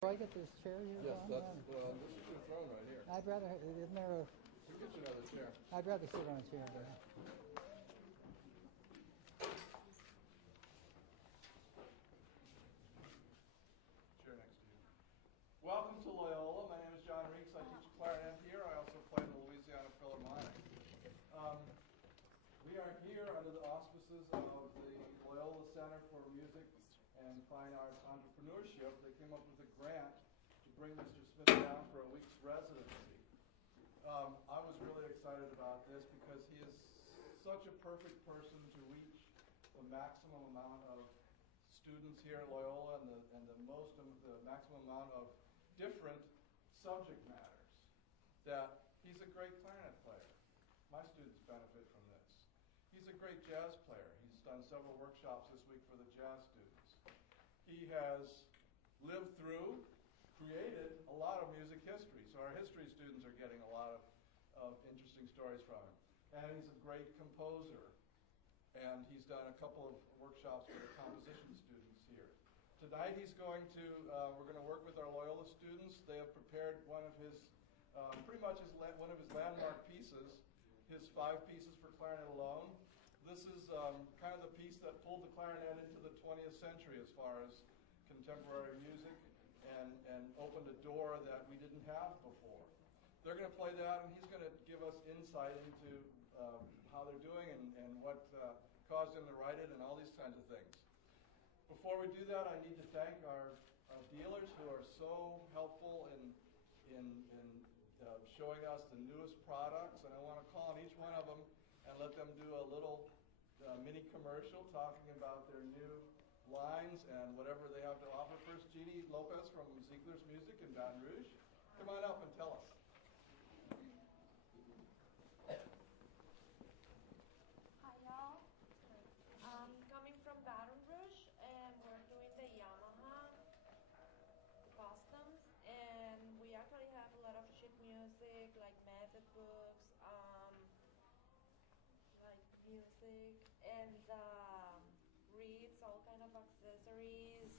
Do I get this chair here? Yes, on? well, this is your throne right here. I'd rather, isn't there a... We'll get you another chair. I'd rather sit on a chair. Yeah. Chair next to you. Welcome to Loyola. My name is John Reeks. I teach clarinet here. I also play in the Louisiana Philharmonic. We are here under the auspices of the Loyola Center for Music and Fine Arts Entrepreneurship. They came up with a grant to bring Mr. Smith down for a week's residency. I was really excited about this because he is such a perfect person to reach the maximum amount of students here at Loyola and the maximum amount of different subject matters. That he's a great clarinet player. My students benefit from this. He's a great jazz player. He's done several workshops this week for the jazz students. He has lived through, created a lot of music history. So our history students are getting a lot of interesting stories from him. And he's a great composer. And he's done a couple of workshops for the composition students here. Tonight we're going to work with our Loyola students. They have prepared one of his, one of his landmark pieces, his 5 pieces for clarinet alone. This is kind of the piece that pulled the clarinet into the 20th century as far as contemporary music and opened a door that we didn't have before. They're going to play that, and he's going to give us insight into how they're doing and what caused him to write it and all these kinds of things. Before we do that, I need to thank our dealers who are so helpful in showing us the newest products, and I want to call on each one of them and let them do a little mini commercial talking about their new lines and whatever they have to offer. First, Jeannie Lopez from Ziegler's Music in Baton Rouge. Come on up and tell us. Hi, y'all. I'm coming from Baton Rouge, and we're doing the Yamaha customs, and we actually have a lot of sheet music, like method books, like music, and reeds, all kind of accessories,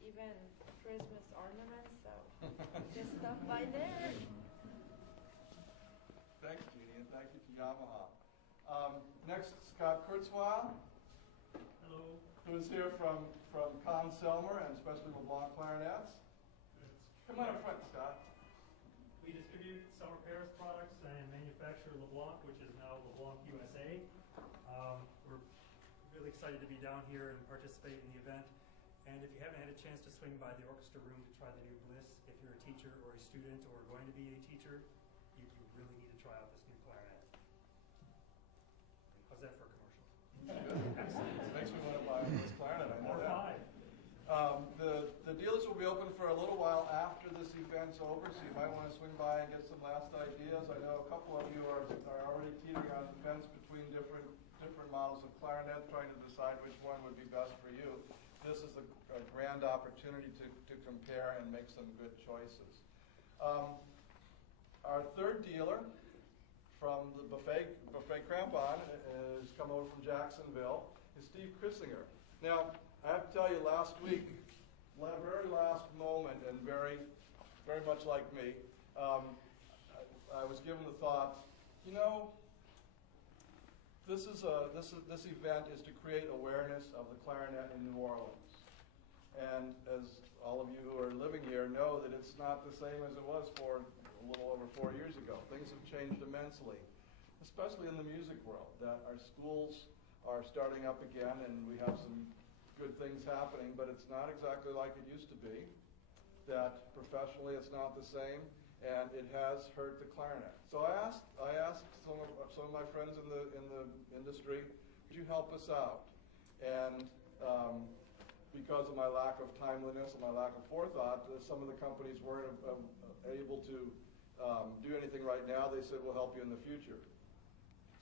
even Christmas ornaments, so just stop by there. Thanks, Jeannie, and thank you to Yamaha. Next, Scott Kurzweil. Hello. Who's here from Conn-Selmer and especially LeBlanc clarinets. Come on up front, Scott. We distribute Selmer Paris products and manufacture LeBlanc, which is now LeBlanc USA. We're really excited to be down here and participate in the event. And if you haven't had a chance to swing by the orchestra room to try the new Bliss, if you're a teacher or a student or going to be a teacher, you really need to try out this new clarinet. How's that for a commercial? Good. Excellent. It makes me want to buy this clarinet. I know Or that. 5. The dealers will be open for a little while after this event's over, so you might want to swing by and get some last ideas. I know a couple of you are already teetering on the fence between different models of clarinet, trying to decide which one would be best for you. This is a grand opportunity to compare and make some good choices. Our third dealer from the buffet crampon is come over from Jacksonville is Steve Krissinger. Now, I have to tell you, last week, very last moment, and very much like me, I was given the thought, you know, this event is to create awareness of the clarinet in New Orleans. And as all of you who are living here know, that it's not the same as it was for a little over 4 years ago. Things have changed immensely, especially in the music world, that our schools are starting up again and we have some good things happening, but it's not exactly like it used to be, that professionally it's not the same, and it has hurt the clarinet. So I asked some of my friends in the industry, would you help us out? And because of my lack of timeliness and my lack of forethought, some of the companies weren't able to do anything right now. They said, we'll help you in the future.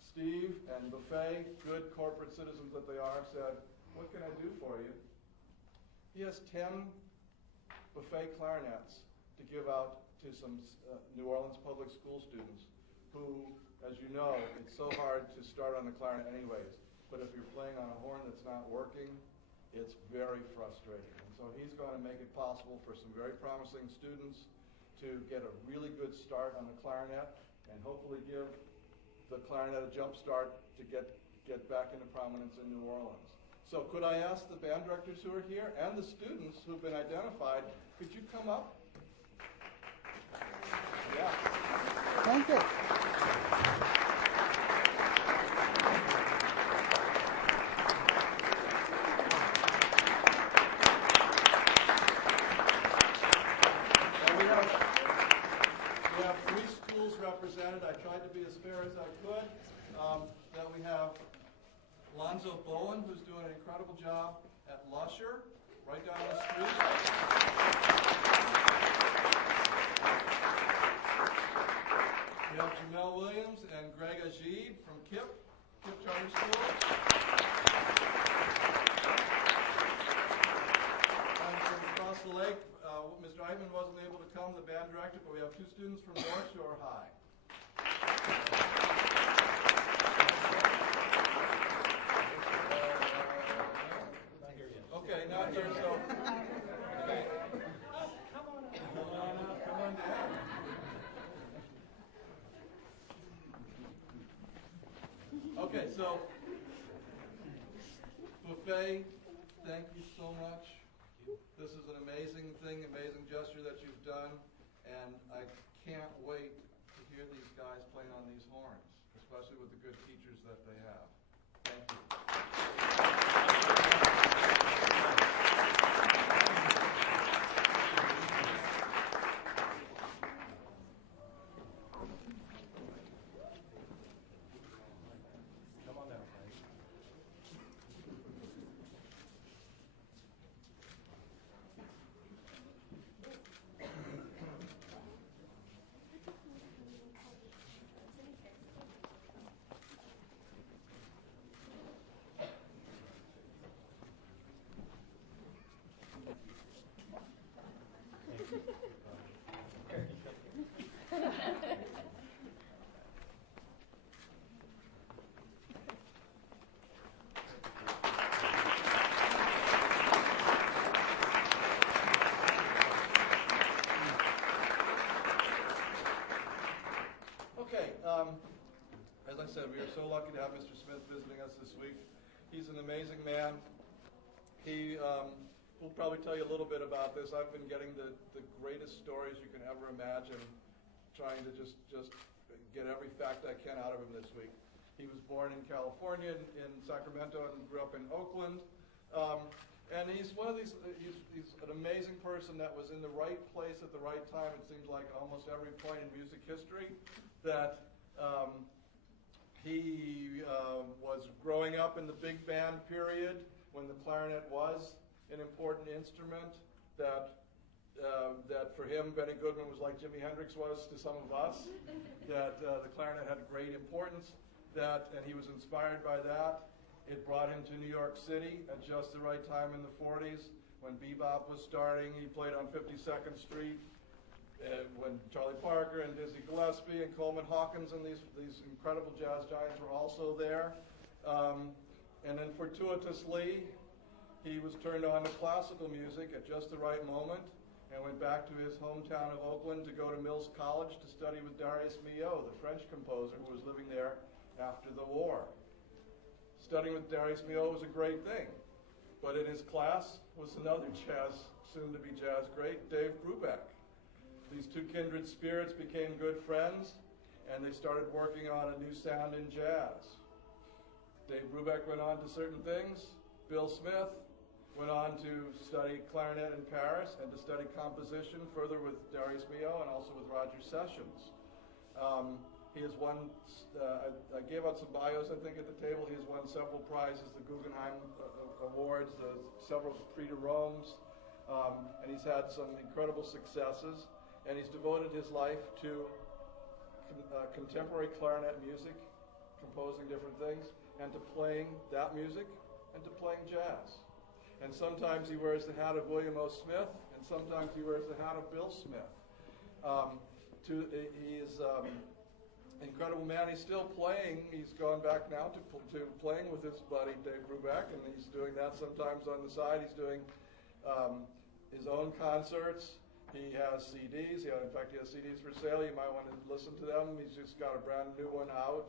Steve and Buffet, good corporate citizens that they are, said, what can I do for you? He has 10 Buffet clarinets to give out to some New Orleans public school students who, as you know, it's so hard to start on the clarinet anyways. But if you're playing on a horn that's not working, it's very frustrating. And so he's going to make it possible for some very promising students to get a really good start on the clarinet and hopefully give the clarinet a jump start to get back into prominence in New Orleans. So could I ask the band directors who are here and the students who've been identified, could you come up? Yeah. Thank you. We have 3 schools represented. I tried to be as fair as I could. Then we have Lonzo Bowen, who's doing an incredible job at Lusher, right down the street. We have Jamel Williams and Greg Ajib from KIP Charter School. And from across the lake, Mr. Eidman wasn't able to come, the band director, but we have 2 students from North Shore High. Okay, not here, so. Come on down. Okay, so buffet, thank you so much. This is an amazing thing, amazing gesture that you've done, and I can't wait to hear these guys playing on these horns, especially with the good teachers that they have. Thank you. As I said, we are so lucky to have Mr. Smith visiting us this week. He's an amazing man. He will probably tell you a little bit about this. I've been getting the greatest stories you can ever imagine, trying to just get every fact I can out of him this week. He was born in California, in Sacramento, and grew up in Oakland. And he's one of these, he's an amazing person that was in the right place at the right time, it seems like almost every point in music history, that he was growing up in the big band period when the clarinet was an important instrument, that for him, Benny Goodman was like Jimi Hendrix was to some of us, that the clarinet had great importance, and he was inspired by that. It brought him to New York City at just the right time in the 40s when bebop was starting. He played on 52nd Street when Charlie Parker and Dizzy Gillespie and Coleman Hawkins and these incredible jazz giants were also there. And then fortuitously, he was turned on to classical music at just the right moment and went back to his hometown of Oakland to go to Mills College to study with Darius Milhaud, the French composer who was living there after the war. Studying with Darius Milhaud was a great thing, but in his class was another soon-to-be jazz great, Dave Brubeck. These two kindred spirits became good friends, and they started working on a new sound in jazz. Dave Brubeck went on to certain things. Bill Smith went on to study clarinet in Paris and to study composition further with Darius Milhaud and also with Roger Sessions. He has won, I gave out some bios, I think, at the table. He has won several prizes, the Guggenheim Awards, several Prix de Romes, and he's had some incredible successes. And he's devoted his life to contemporary clarinet music, composing different things, and to playing that music, and to playing jazz. And sometimes he wears the hat of William O. Smith, and sometimes he wears the hat of Bill Smith. incredible man. He's still playing. He's gone back now to playing with his buddy Dave Brubeck, and he's doing that sometimes on the side. He's doing his own concerts. He has CDs. In fact, he has CDs for sale. You might want to listen to them. He's just got a brand new one out.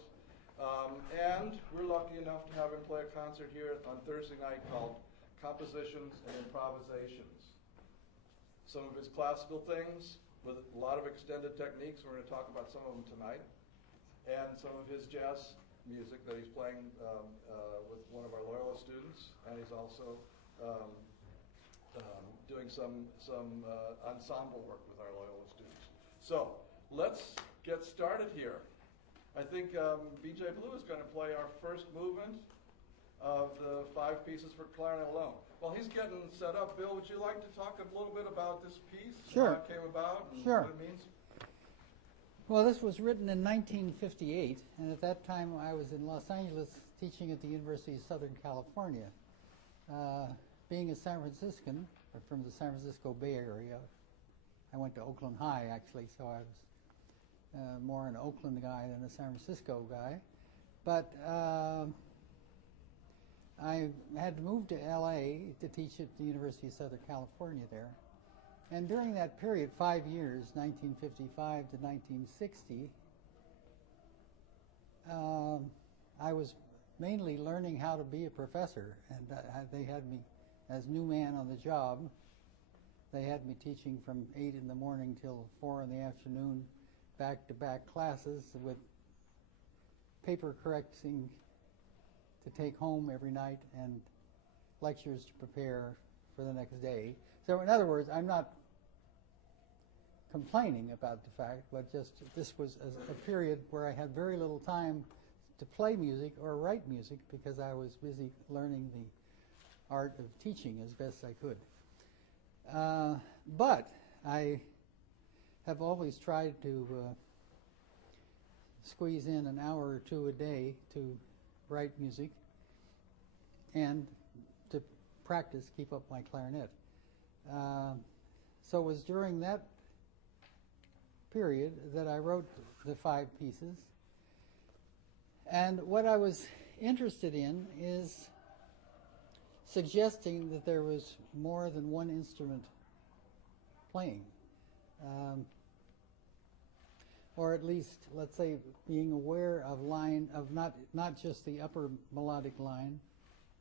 And we're lucky enough to have him play a concert here on Thursday night called Compositions and Improvisations. Some of his classical things with a lot of extended techniques. We're going to talk about some of them tonight. And some of his jazz music that he's playing with one of our Loyola students. And he's also doing some ensemble work with our Loyola students. So let's get started here. I think B.J. Blue is going to play our first movement of the 5 pieces for clarinet alone. While he's getting set up, Bill, would you like to talk a little bit about this piece? Sure. How it came about and Sure. what it means? Well, this was written in 1958, and at that time I was in Los Angeles teaching at the University of Southern California. Being a San Franciscan, or from the San Francisco Bay Area, I went to Oakland High, actually, so I was more an Oakland guy than a San Francisco guy. But I had to move to L.A. to teach at the University of Southern California there. And during that period, 5 years, 1955 to 1960, I was mainly learning how to be a professor. And they had me, as new man on the job, they had me teaching from 8 in the morning till 4 in the afternoon, back-to-back classes with paper correcting to take home every night and lectures to prepare for the next day. So in other words, I'm not complaining about the fact, but just this was a period where I had very little time to play music or write music because I was busy learning the art of teaching as best I could. But I have always tried to squeeze in an hour or two a day to write music and to practice, keep up my clarinet. So it was during that period that I wrote the 5 pieces. And what I was interested in is suggesting that there was more than one instrument playing. Or at least, let's say, being aware of line of not just the upper melodic line,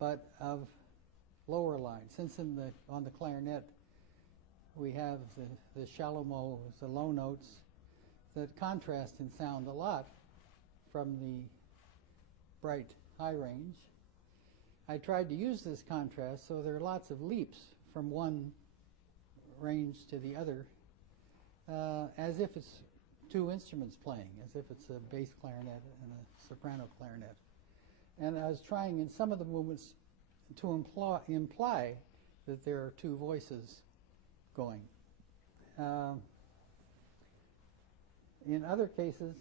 but of lower line. Since on the clarinet we have the shallow mo's, the low notes, that contrast in sound a lot from the bright high range. I tried to use this contrast, so there are lots of leaps from one range to the other, as if it's 2 instruments playing, as if it's a bass clarinet and a soprano clarinet. And I was trying in some of the movements to imply that there are 2 voices going. In other cases,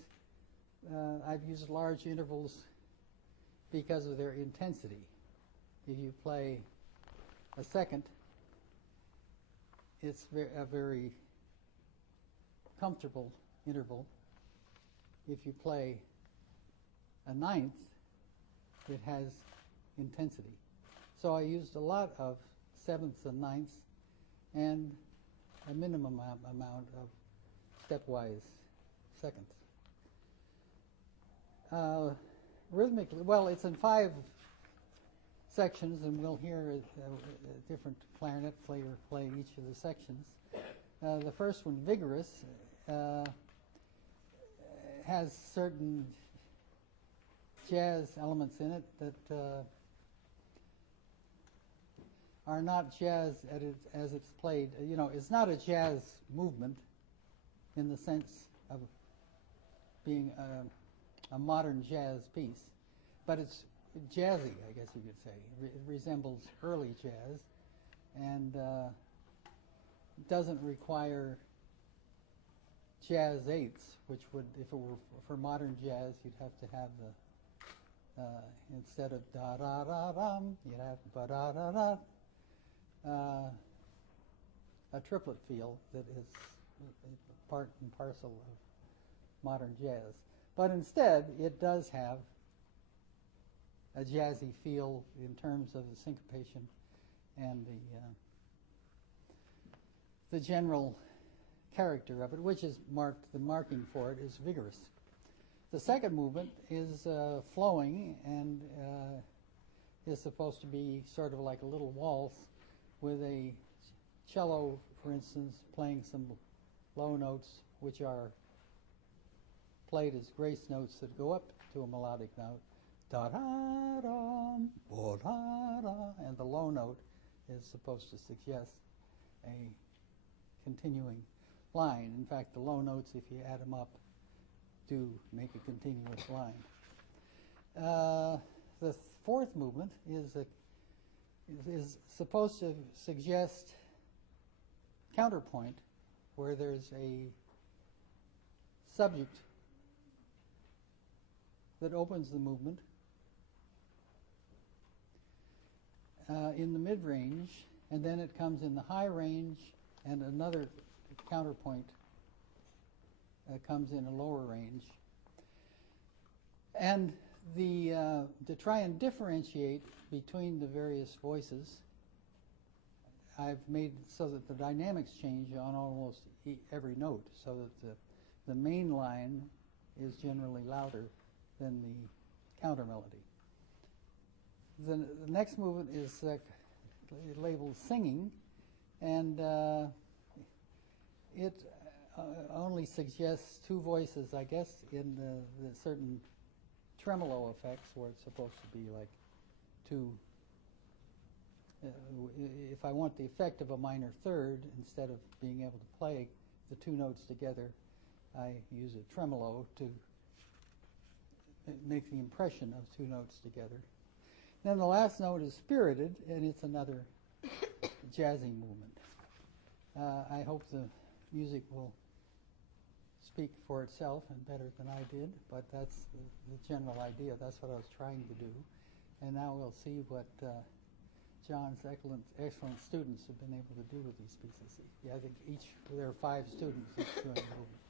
I've used large intervals because of their intensity. If you play a second, it's a very comfortable interval. If you play a ninth, it has intensity. So I used a lot of sevenths and ninths and a minimum amount of stepwise seconds. Rhythmically, well, it's in 5 sections, and we'll hear a different clarinet player play each of the sections. The first one, Vigorous, has certain jazz elements in it that are not jazz as it's played. You know, it's not a jazz movement in the sense of being a modern jazz piece, but it's jazzy, I guess you could say. It resembles early jazz and doesn't require jazz eighths, which would, if it were for modern jazz, you'd have to have the, instead of da-da-da-dum, you'd have ba-da-da-da, a triplet feel that is part and parcel of modern jazz. But instead, it does have a jazzy feel in terms of the syncopation and the general character of it, which is the marking for it is vigorous. The second movement is flowing and is supposed to be sort of like a little waltz with a cello, for instance, playing some low notes which are played as grace notes that go up to a melodic note, da-da-dum, bo-da-da, and the low note is supposed to suggest a continuing line. In fact, the low notes, if you add them up, do make a continuous line. The fourth movement is supposed to suggest counterpoint, where there's a subject that opens the movement in the mid-range, and then it comes in the high range, and another counterpoint comes in a lower range. And to try and differentiate between the various voices, I've made so that the dynamics change on almost every note, so that the main line is generally louder than the counter melody. The next movement is labeled singing, and it only suggests two voices, I guess, in the certain tremolo effects, where it's supposed to be like two. If I want the effect of a minor third, instead of being able to play the two notes together, I use a tremolo to make the impression of two notes together. Then the last note is spirited, and it's another jazzy movement. I hope the music will speak for itself and better than I did, but that's the general idea. That's what I was trying to do. And now we'll see what John's excellent students have been able to do with these pieces. Yeah, I think there are 5 students each doing the movement.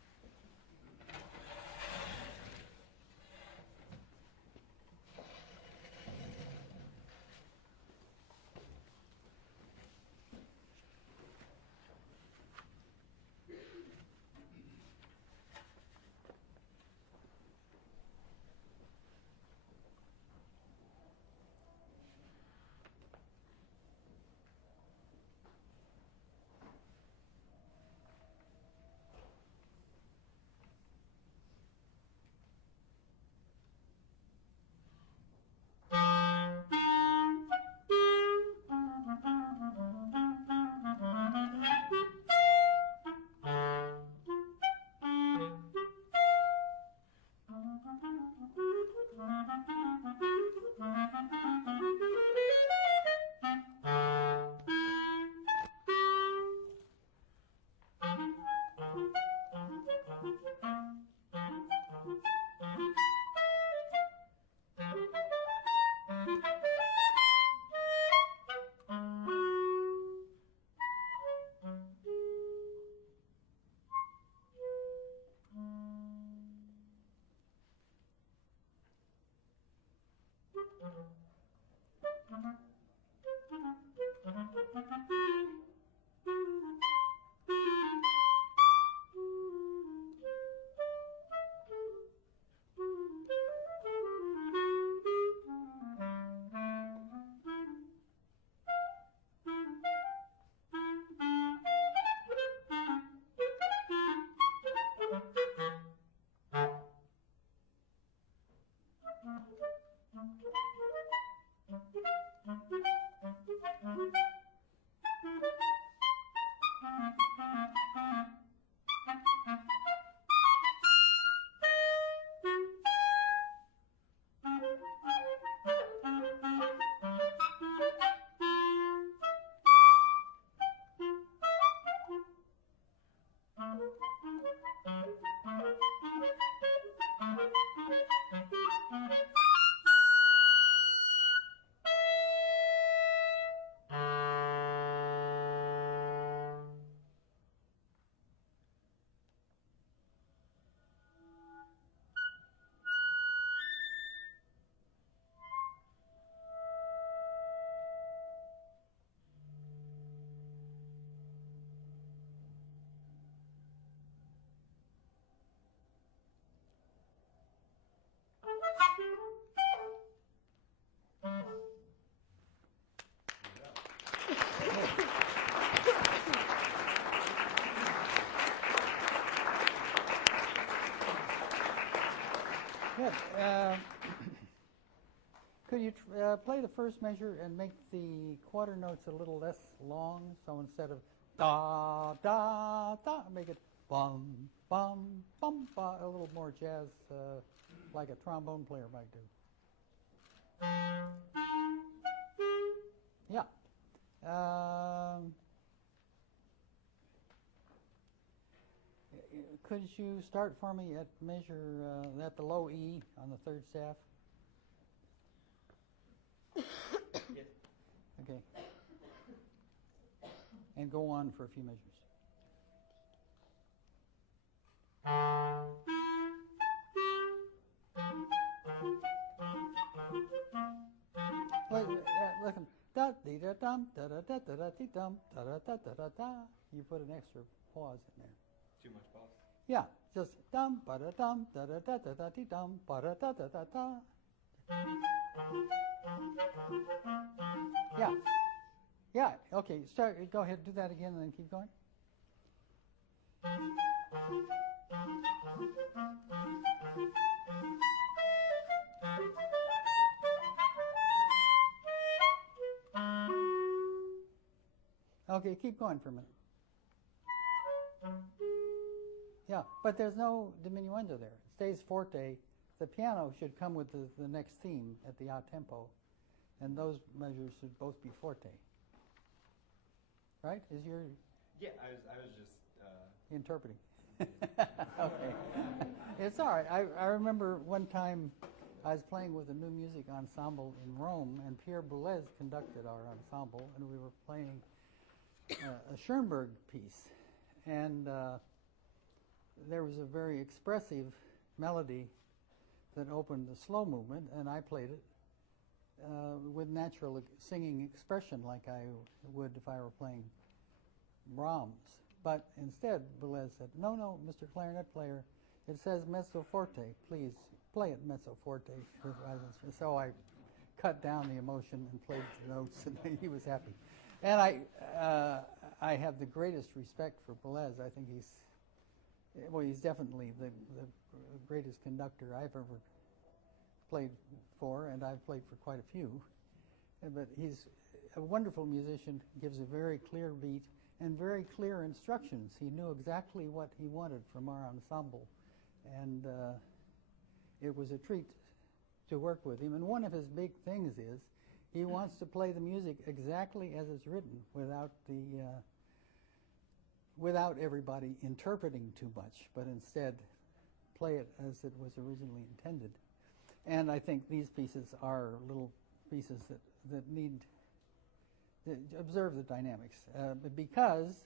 Good. Could you play the first measure and make the quarter notes a little less long? So instead of da, da, da, make it bum, bum, bum, ba, a little more jazz, like a trombone player might do. Yeah. Could you start for me at measure, at the low E on the third staff? Yes. Okay. And go on for a few measures. Listen. Da dee da dum da da da da da dee dum da da da da da da. You put an extra pause in there. Too much pause. Yeah, just dum ba da dum da da da da da dee dum ba da da da da da. Yeah. Yeah, okay, start, go ahead, do that again and then keep going. Okay, keep going for a minute. Yeah, but there's no diminuendo there. It stays forte. The piano should come with the next theme at the a tempo, and those measures should both be forte. Right? Is your... Yeah, I was just... interpreting. Okay. It's all right. I remember one time I was playing with a new music ensemble in Rome, and Pierre Boulez conducted our ensemble, and we were playing a Schoenberg piece. And there was a very expressive melody that opened the slow movement, and I played it with natural singing expression like I would if I were playing Brahms. But instead, Boulez said, no, Mr. Clarinet player, it says mezzo forte. Please play it mezzo forte. So I cut down the emotion and played the notes, and he was happy. And I have the greatest respect for Boulez. I think he's definitely the greatest conductor I've ever played for, and I've played for quite a few. But he's a wonderful musician, gives a very clear beat and very clear instructions. He knew exactly what he wanted from our ensemble, and it was a treat to work with him. And one of his big things is he wants to play the music exactly as it's written, without everybody interpreting too much, but instead play it as it was originally intended. And I think these pieces are little pieces that need to observe the dynamics, because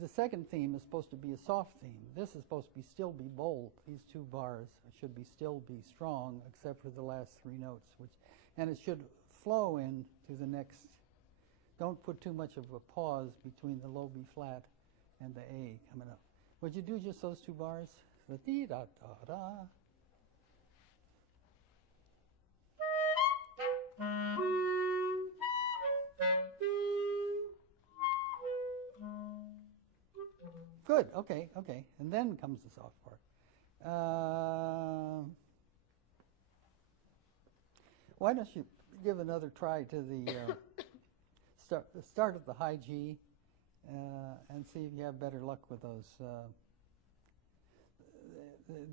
the second theme is supposed to be a soft theme. This is supposed to still be bold. These two bars should still be strong, except for the last three notes, and it should flow into the next. Don't put too much of a pause between the low B flat and the A coming up. Would you do just those two bars? The dee da da da. Good. Okay. And then comes the soft part. Why don't you give another try to the start at the high G, and see if you have better luck with those.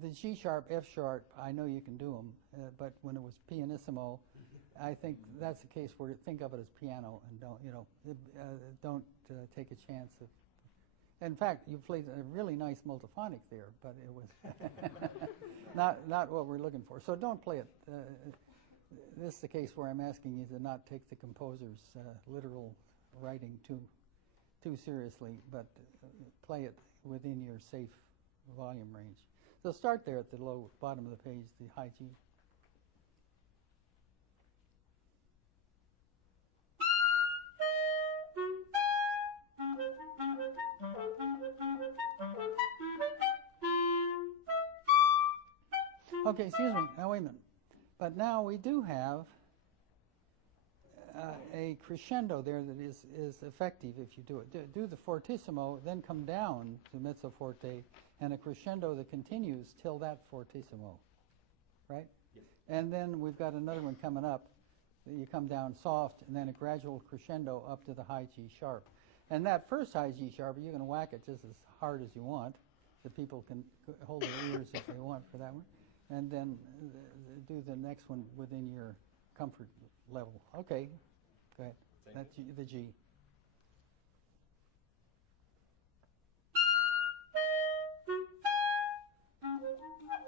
The G sharp, F sharp, I know you can do them, but when it was pianissimo, I think that's the case where think of it as piano and don't take a chance of. In fact, you played a really nice multiphonic there, but it was not what we're looking for. So don't play it. This is the case where I'm asking you to not take the composer's literal writing too seriously, but play it within your safe volume range. So start there at the low bottom of the page, the high G. Okay, excuse me. Now, wait a minute. But now we do have a crescendo there that is effective if you do it. Do the fortissimo, then come down to mezzo forte, and a crescendo that continues till that fortissimo. right? Yes. And then we've got another one coming up. You come down soft, and then a gradual crescendo up to the high G sharp. And that first high G sharp, you can whack it just as hard as you want. The people can hold their ears if they want for that one. And then do the next one within your comfort level. Okay, go ahead. That's the G.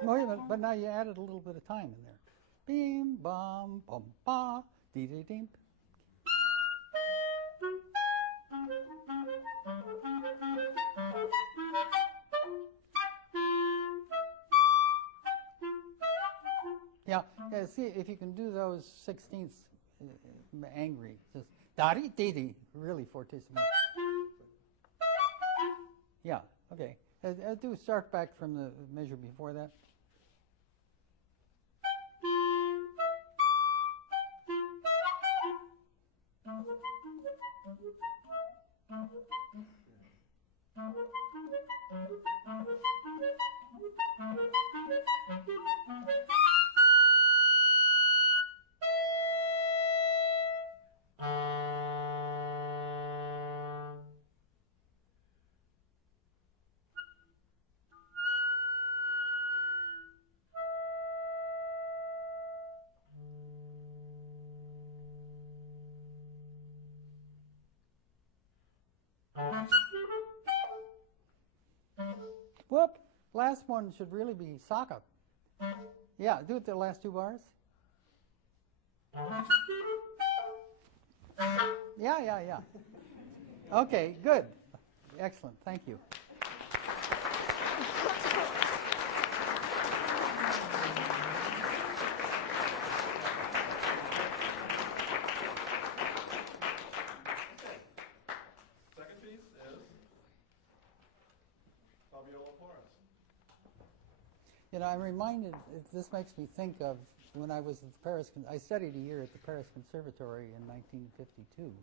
Wait a minute, but now you added a little bit of time in there. Beam, bum, bum, ba, dee dee dee. Yeah, see if you can do those 16ths angry. Just da dee dee dee, really fortissimo. Yeah, okay. Do start back from the measure before that. Whoop! Last one should really be sock up. Yeah, do it the last two bars. Yeah. Okay, good. Excellent. Thank you. Second piece is Loyola Chorus. You know, I'm reminded, this makes me think of when I was at the Paris, I studied a year at the Paris Conservatory in 1952.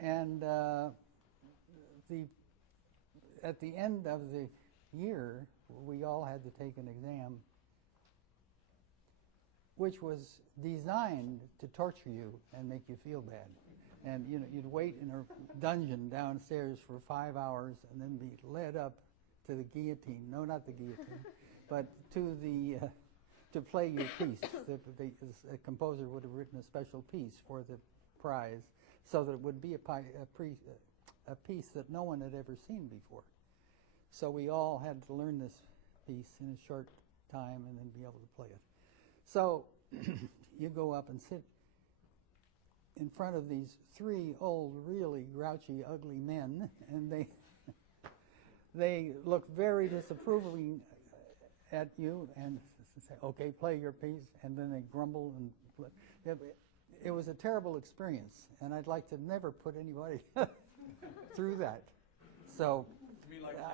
And at the end of the year, we all had to take an exam which was designed to torture you and make you feel bad. And you know, you'd wait in a dungeon downstairs for 5 hours and then be led up to the guillotine. No, not the guillotine, but to the to play your piece. The composer would have written a special piece for the prize, so that it would be a piece that no one had ever seen before. So we all had to learn this piece in a short time and then be able to play it. So you go up and sit in front of these three old, really grouchy, ugly men, and they look very disapprovingly at you and say, "Okay, play your piece," and then they grumble and play. It was a terrible experience, and I'd like to never put anybody through that. So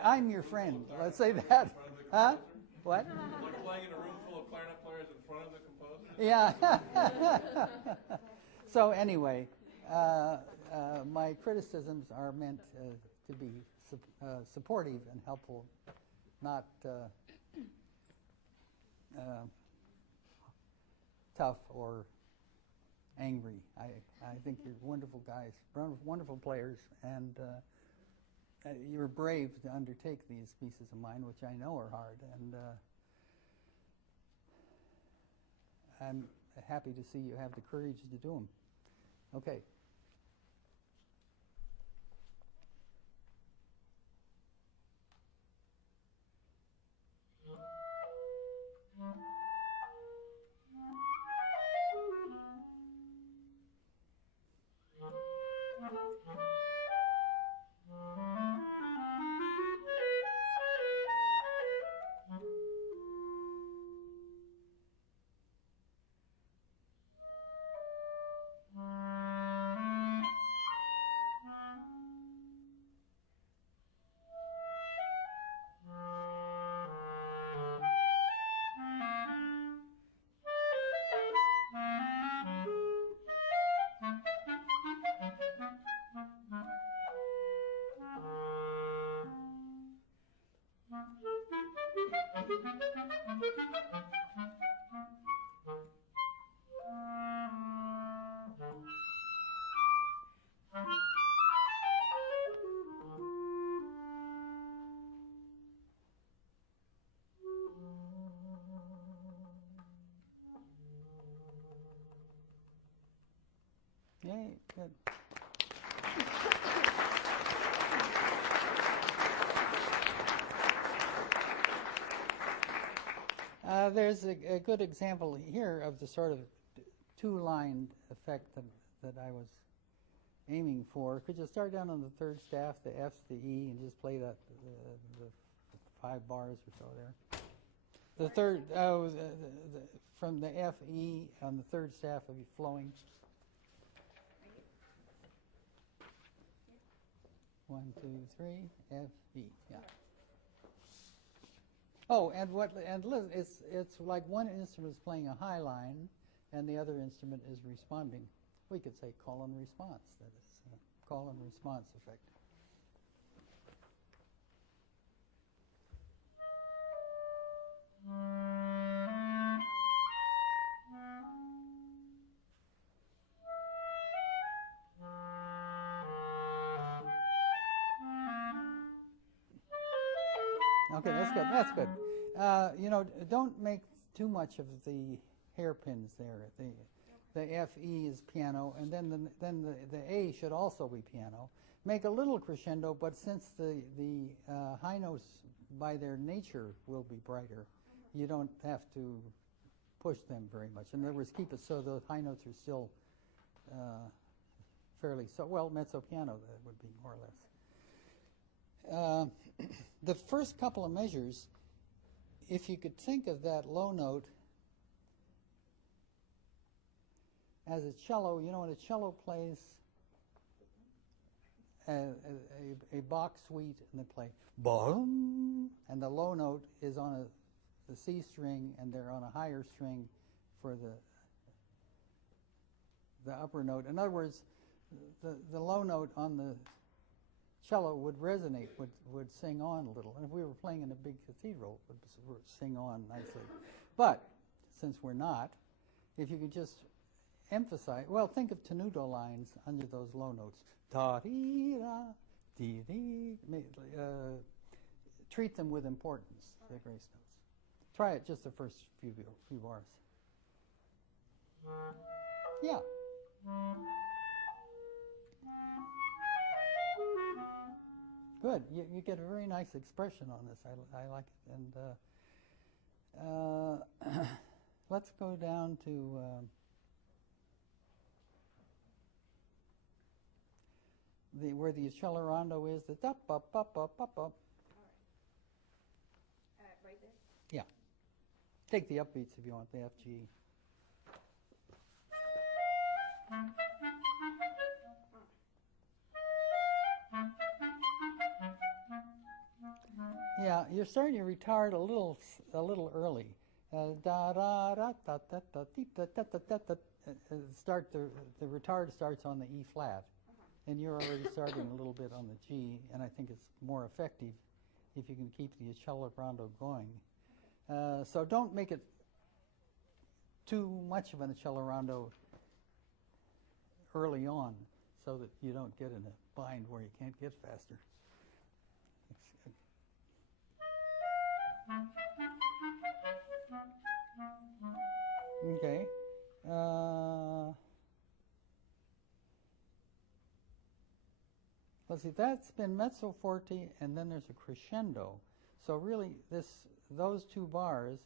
I'm your friend. Let's say that. Huh? What? Like playing in a room full of clarinet players in front of the composer? Yeah. So anyway, my criticisms are meant to be supportive and helpful, not tough or angry. I think you're wonderful guys, wonderful players, and you were brave to undertake these pieces of mine, which I know are hard, and I'm happy to see you have the courage to do them. Okay. Yay, good. There's a good example here of the sort of two-line effect that I was aiming for. Could you start down on the third staff, the F, the E, and just play that the 5 bars or so there? The third, from the F, E on the third staff of flowing. 1, 2, 3, F, E. Yeah. Oh, and listen, it's like one instrument is playing a high line, and the other instrument is responding. We could say call and response. That is call and response effect. Okay, that's good. That's good. Don't make too much of the hairpins there. The F, E is piano, and then the A should also be piano. Make a little crescendo, but since the high notes by their nature will be brighter, you don't have to push them very much. In other words, keep it so the high notes are still fairly mezzo piano. That would be more or less. The first couple of measures, if you could think of that low note as a cello, when a cello plays a Bach suite and they play boom, and the low note is on the C string and they're on a higher string for the upper note. In other words, the low note on the cello would resonate, would sing on a little. And if we were playing in a big cathedral, it would sing on nicely. But since we're not, if you could just emphasize, think of tenuto lines under those low notes. Da-dee-da, dee-dee. Treat them with importance, the grace notes. Try it just the first few bars. Yeah. Good. You get a very nice expression on this. I like it. And let's go down to where the accelerando is. The up, up, up, up, up, up. All right. Right there? Yeah. Take the upbeats if you want, the F, G. Yeah, you're starting to retard a little early. Da da da da da da da da da da. The retard starts on the E flat, and you're already starting a little bit on the G. And I think it's more effective if you can keep the accelerando going. So don't make it too much of an accelerando early on, so that you don't get in a bind where you can't get faster. Okay. Let's see. That's been mezzo forte, and then there's a crescendo. So really, those 2 bars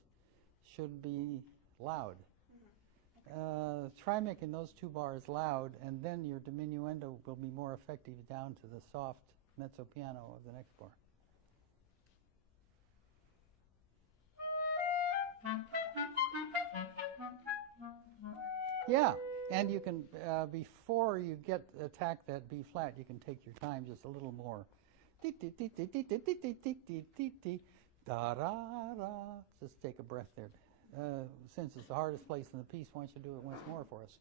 should be loud. Try making those 2 bars loud, and then your diminuendo will be more effective down to the soft mezzo piano of the next bar. Yeah, and you can, before you attack that B flat, you can take your time just a little more. Da da da. Just take a breath there. Since it's the hardest place in the piece, why don't you do it once more for us?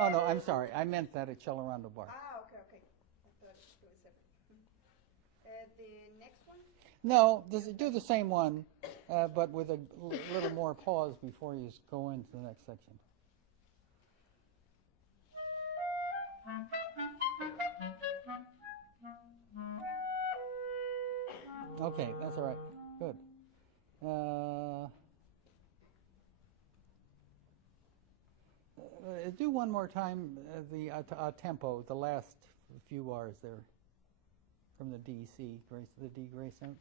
Oh no, I'm sorry. I meant that accelerando bar. Ah, okay. I thought it was separate. The next one? No, do the same one, but with a little more pause before you go into the next section. Okay, that's all right. Good. Do one more time the tempo, the last few bars there from the D, C, grace, the D grace note.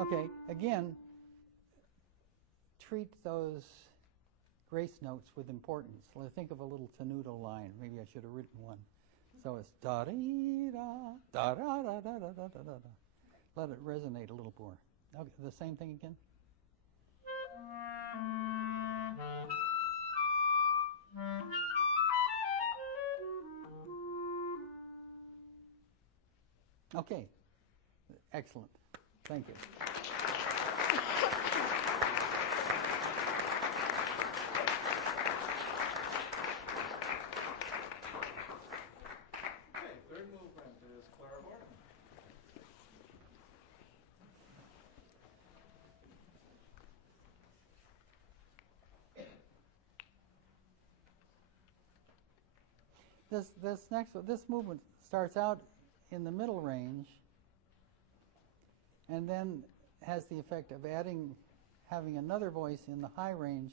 Okay, again, treat those grace notes with importance. Think of a little tenuto line. Maybe I should have written one. So it's da dee da da da da da da da da da. Let it resonate a little more. Okay, the same thing again. Okay, excellent. Thank you. Okay, third movement is clarinet. This movement starts out in the middle range, and then has the effect of having another voice in the high range,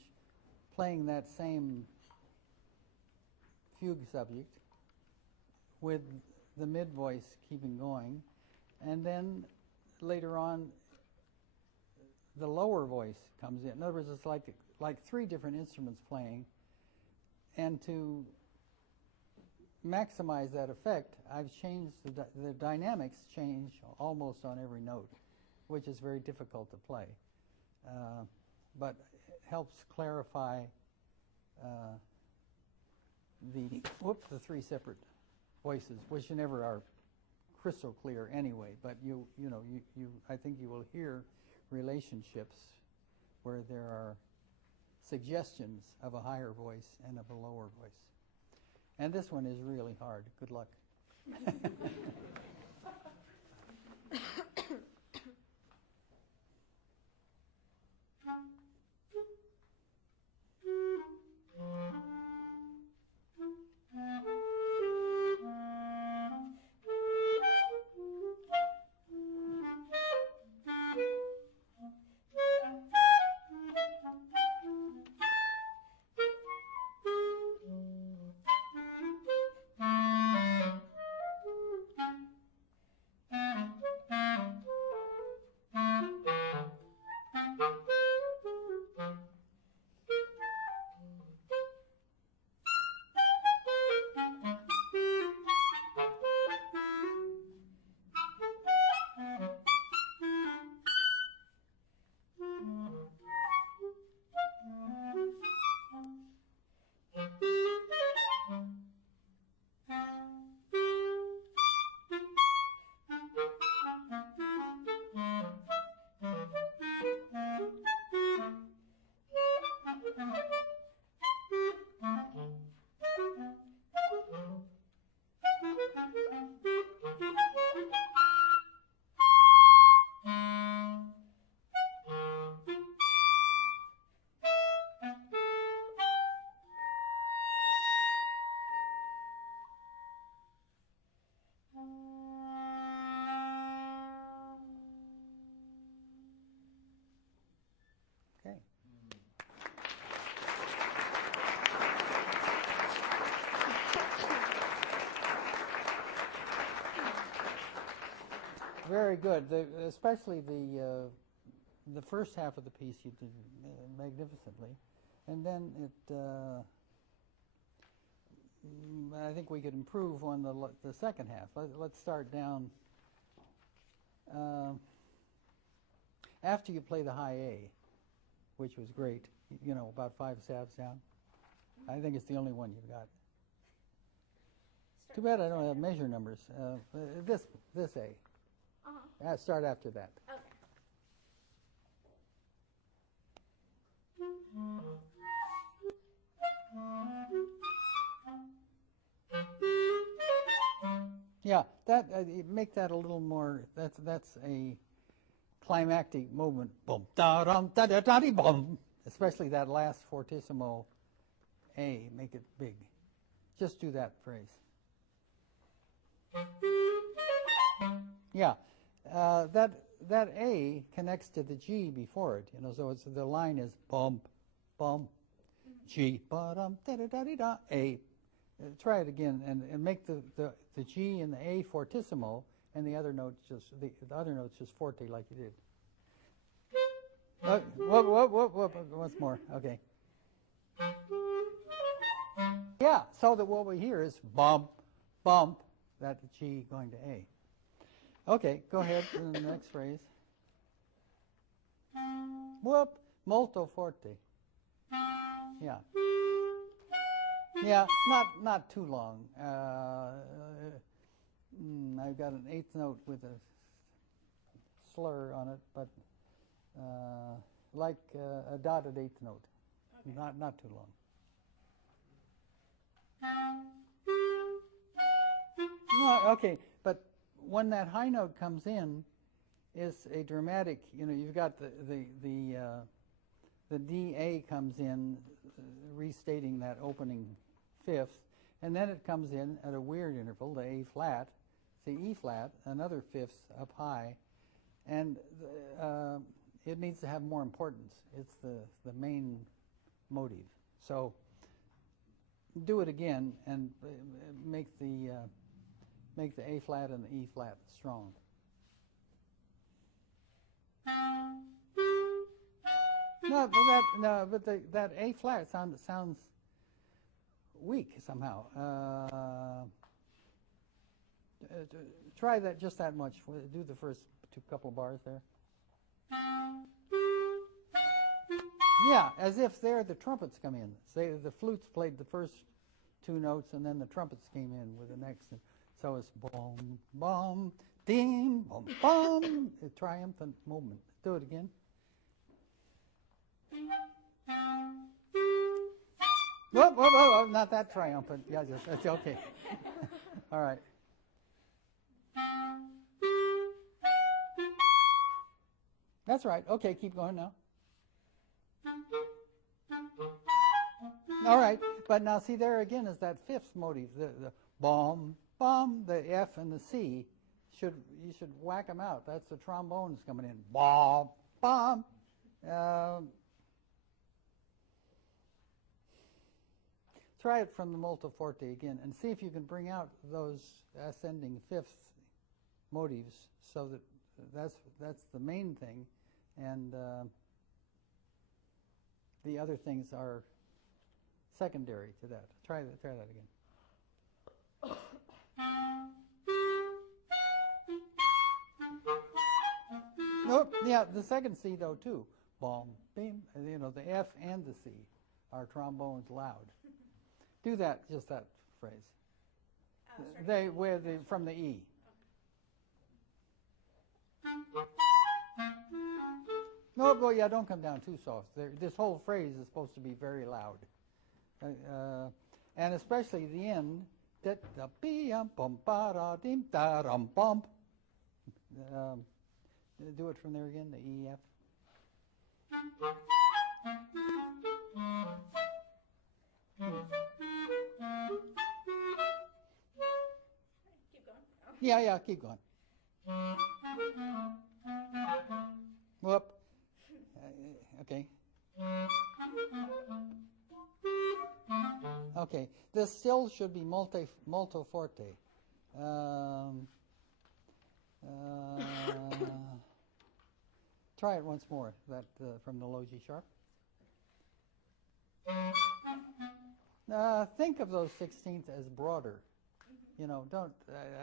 playing that same fugue subject, with the mid voice keeping going, and then later on, the lower voice comes in. In other words, it's like three different instruments playing, and to maximize that effect, I've changed the dynamics change almost on every note, which is very difficult to play, but it helps clarify the three separate voices, which never are crystal clear anyway. But I think you will hear relationships where there are suggestions of a higher voice and of a lower voice. And this one is really hard. Good luck. Okay. Very good. Especially the first half of the piece you did magnificently, and then I think we could improve on the second half. Let's start down. After you play the high A, which was great, about 5 staves down. I think it's the only one you've got. Too bad I don't have measure numbers. This A. Start after that. Okay. Yeah, make that a little more. That's a climactic movement. Boom, da dum, da da da dee, boom. especially that last fortissimo A. Make it big. Just do that phrase. Yeah, that A connects to the G before it. So it's, the line is bump, bump, G, ba-dum, da-da-da-da-da, A. Try it again and make the G and the A fortissimo, and the other notes just forte like you did. Whoop, once more. Okay. Yeah, so that what we hear is bump, bump, that G going to A. Okay, go ahead to the next phrase. Whoop, molto forte. Yeah. Yeah, not too long. I've got an eighth note with a slur on it, but like a dotted eighth note. Okay. Not too long. No, okay, but when that high note comes in, is a dramatic. You've got the DA comes in, restating that opening fifth, and then it comes in at a weird interval, the A flat, the E flat, another fifth up high, and it needs to have more importance. It's the main motive. So do it again and make the A flat and the E flat strong. But that A flat sounds weak somehow. Try that just that much. Do the first couple bars there. Yeah, as if there the trumpets come in. Say the flutes played the first two notes, and then the trumpets came in with the next. So it's boom, boom, ding, boom, boom. A triumphant movement. Do it again. Whoa, not that triumphant. Yeah, that's okay. All right. That's right. Okay, keep going now. All right, but now see there again is that fifth motive, the bom, bom, the F and the C. You should whack them out. That's the trombones coming in. Bom, bom. Try it from the molto forte again and see if you can bring out those ascending fifth motives so that that's the main thing, and the other things are secondary to that. Try that again. Nope. Yeah, the second C though too. Bom, bim. The F and the C are trombones loud. Do that, just that phrase. From the E. No, yeah, don't come down too soft. This whole phrase is supposed to be very loud, and especially the end. Do it from there again. The E F. Keep going. Yeah, keep going. Whoop. Okay. Okay. This still should be molto forte. Try it once more. That from the low G sharp. Think of those 16ths as broader. I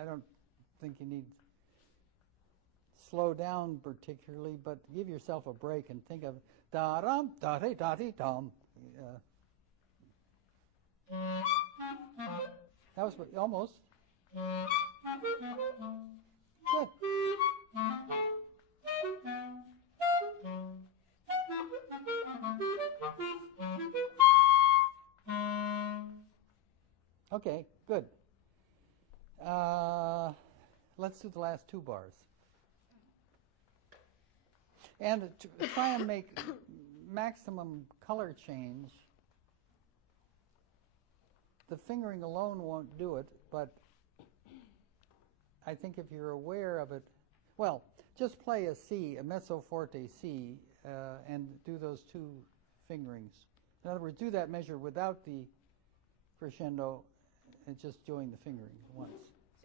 don't think you need slow down particularly, but give yourself a break and think of da-dum, da-dee-da-dee-dum. That was almost. Good. Okay, good. Let's do the last two bars. And try and make maximum color change, the fingering alone won't do it, but I think if you're aware of it, well, just play a C, a mezzo forte C, and do those two fingerings. In other words, do that measure without the crescendo and just doing the fingering once.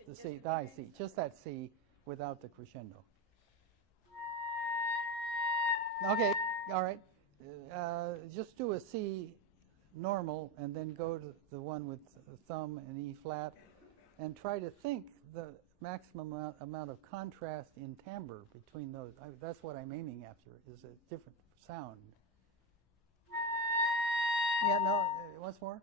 The C, the high C, just that C without the crescendo. Okay, all right. Just do a C normal and then go to the one with the thumb and E flat and try to think the maximum amount of contrast in timbre between those. That's what I'm aiming after, is a different sound. Yeah, no, once more.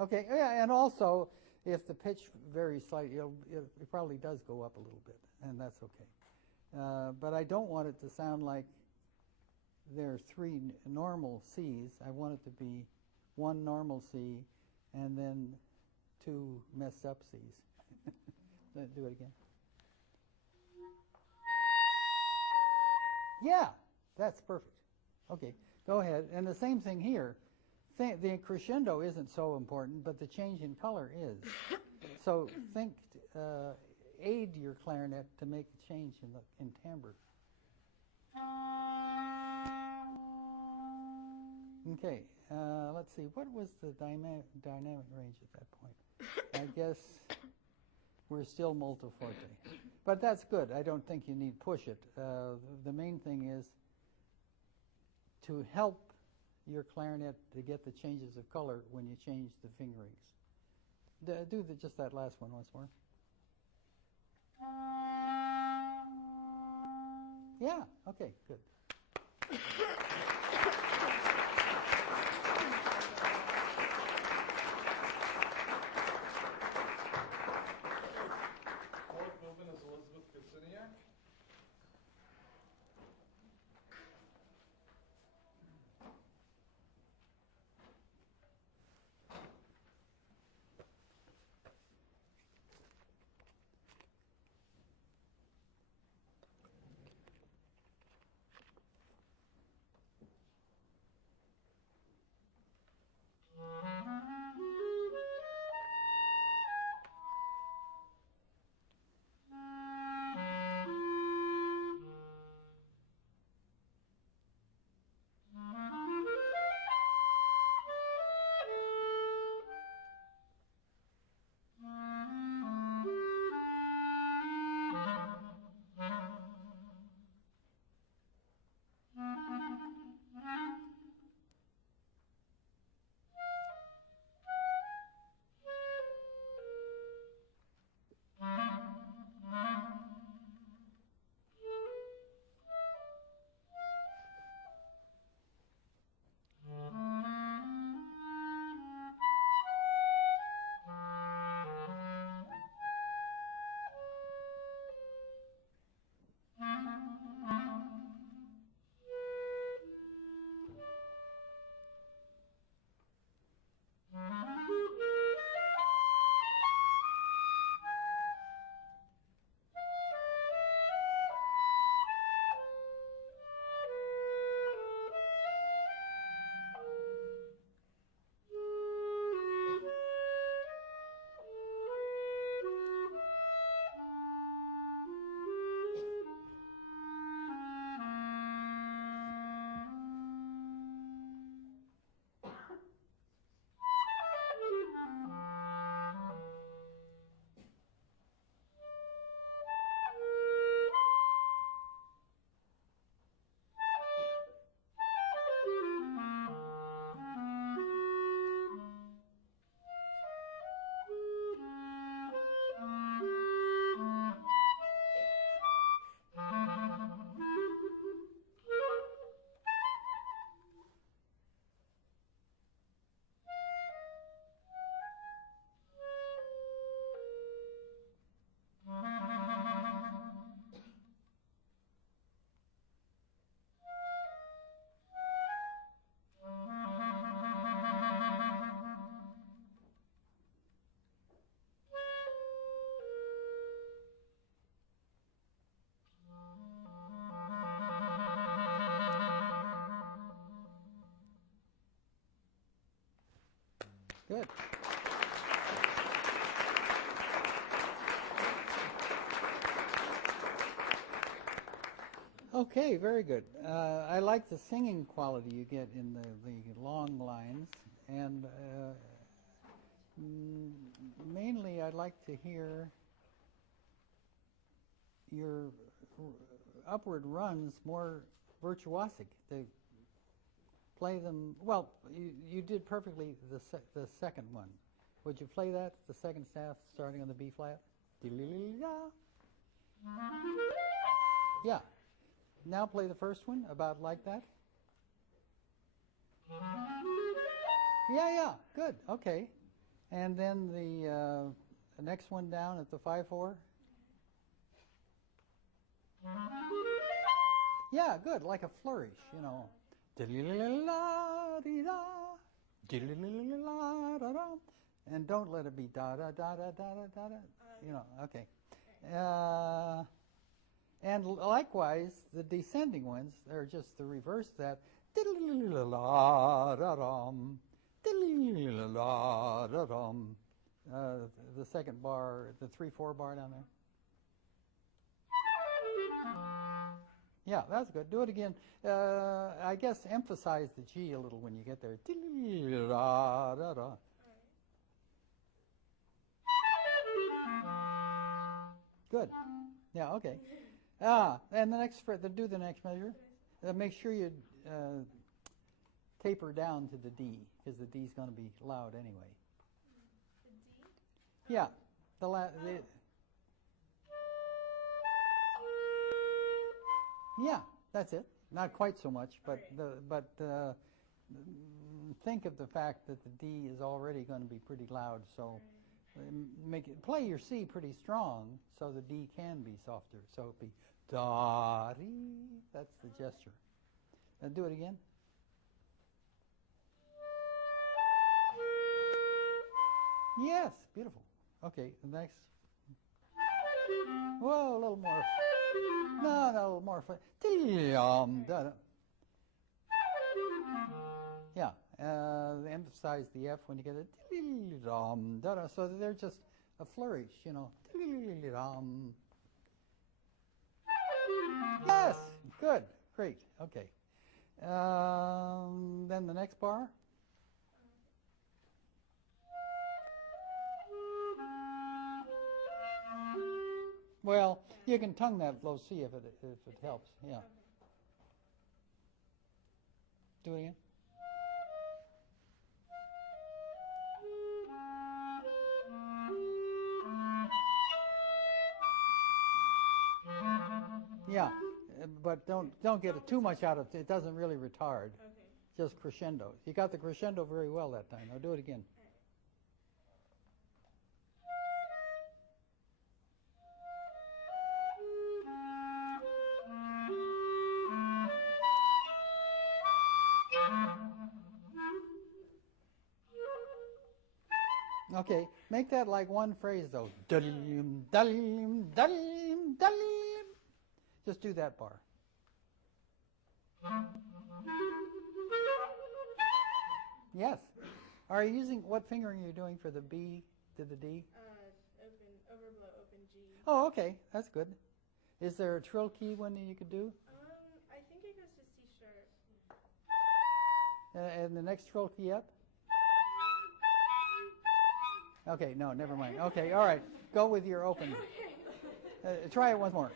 Okay, yeah, and also, if the pitch varies slightly, it probably does go up a little bit, and that's okay. But I don't want it to sound like there are three normal Cs. I want it to be one normal C and then two messed up Cs. Do it again. Yeah, that's perfect. Okay, go ahead. And the same thing here. The crescendo isn't so important, but the change in color is. So aid your clarinet to make a change in timbre. Okay, let's see. What was the dynamic range at that point? I guess we're still molto forte. But that's good. I don't think you need push it. The main thing is to help your clarinet to get the changes of color when you change the fingerings. Do just that last one once more. Yeah, okay, good. Fourth movement is Elizabeth Kuciniak. Good. Okay, very good. I like the singing quality you get in the long lines, and mainly I'd like to hear your upward runs more virtuosic. They play them well. You did perfectly the second one. Would you play that, the second staff, starting on the B flat? Yeah. Now play the first one about like that. Yeah, good. Okay. And then the next one down at the 5/4. Yeah, good, like a flourish, you know. And don't let it be da da da da da da da. You know, okay. And likewise, the descending ones are just the reverse of that. The second bar, the 3/4 bar down there. Yeah, that's good. Do it again. I guess emphasize the G a little when you get there. Good. Yeah, okay. And the next do the next measure. Make sure you taper down to the D, because the D is going to be loud anyway. The D? Yeah. Yeah, that's it. Not quite so much, but think of the fact that the D is already going to be pretty loud, so play your C pretty strong, so the D can be softer. So it'd be da dee. That's the gesture. Do it again. Yes, beautiful. Okay, the next. Whoa, a little more. No, a little more. Yeah, emphasize the F when you get it. So they're just a flourish, you know. Yes, good, great, okay. Then the next bar. Well, you can tongue that low C if it helps. Yeah. Do it again. Yeah, but don't get it too much out of it. It doesn't really retard. Okay. Just crescendo. You got the crescendo very well that time. Now do it again. Okay, make that like one phrase though. Dalim, dalim, dalim, dalim. Just do that bar. Yes. Are you using, what fingering are you doing for the B to the D? Open, overblow, open G. Oh, okay, that's good. Is there a trill key one that you could do? I think it goes to C sharp. And the next trill key up? Okay, no, never mind. Okay, all right. Go with your open. Try it once more.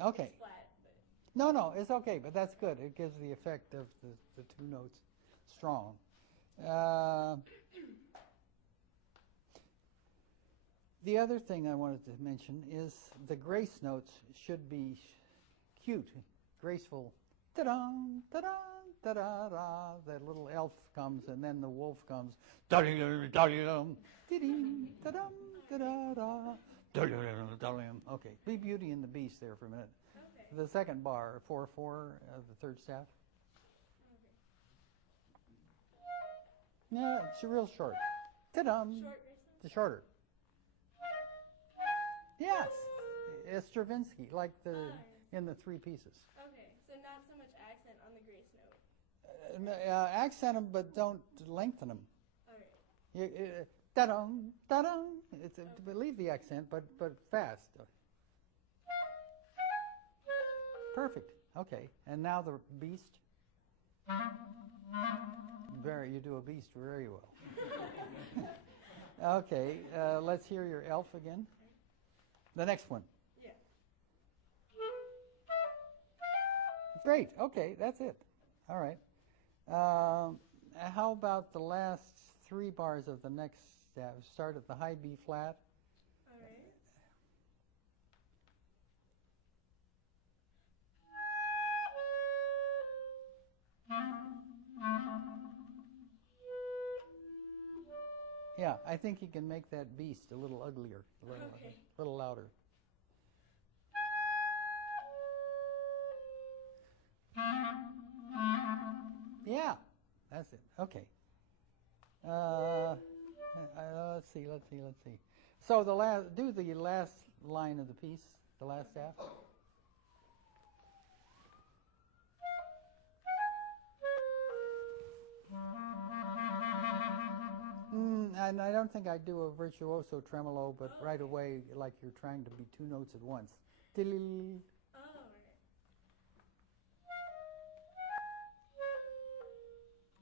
Okay. It's flat, but No, it's okay, but that's good. It gives the effect of the two notes strong. The other thing I wanted to mention is the grace notes should be cute, graceful. Ta-dum, ta-dum, ta-da-da. That little elf comes, and then the wolf comes. Da-dum, da-dum, dee-dee, ta-dum, ta-da-da. Da-dum. Okay, be Beauty and the Beast there for a minute. okay. The second bar, 4/4 of the third staff. Okay. Yeah, it's real short. Ta-dum. Short The shorter. Yes, it's Stravinsky, like in the three pieces. Okay, so not so much accent on the grace note. accent them, but don't lengthen them. All right. Da-dum, da-dum. Leave the accent, but fast. Perfect. Okay. And now the beast. You do a beast very well. Okay. Let's hear your elf again. The next one. Yeah. Great. Okay, that's it. All right. How about the last 3 bars of the next staff? Start at the high B flat. All right. Yeah, I think you can make that beast a little uglier, Okay. a little louder. Yeah, that's it. Okay. Let's see. So do the last line of the piece, the last staff. And I don't think I'd do a virtuoso tremolo, but right away, like you're trying to be 2 notes at once. Diddle. Oh,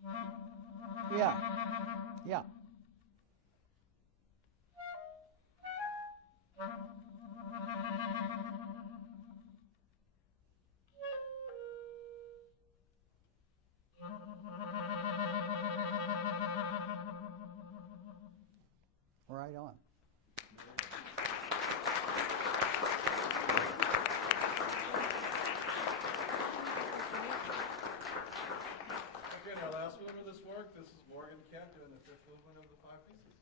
all right. Yeah. Right on. Okay, our last movement of this work, this is Morgan Kent doing the 5th movement of the 5 pieces.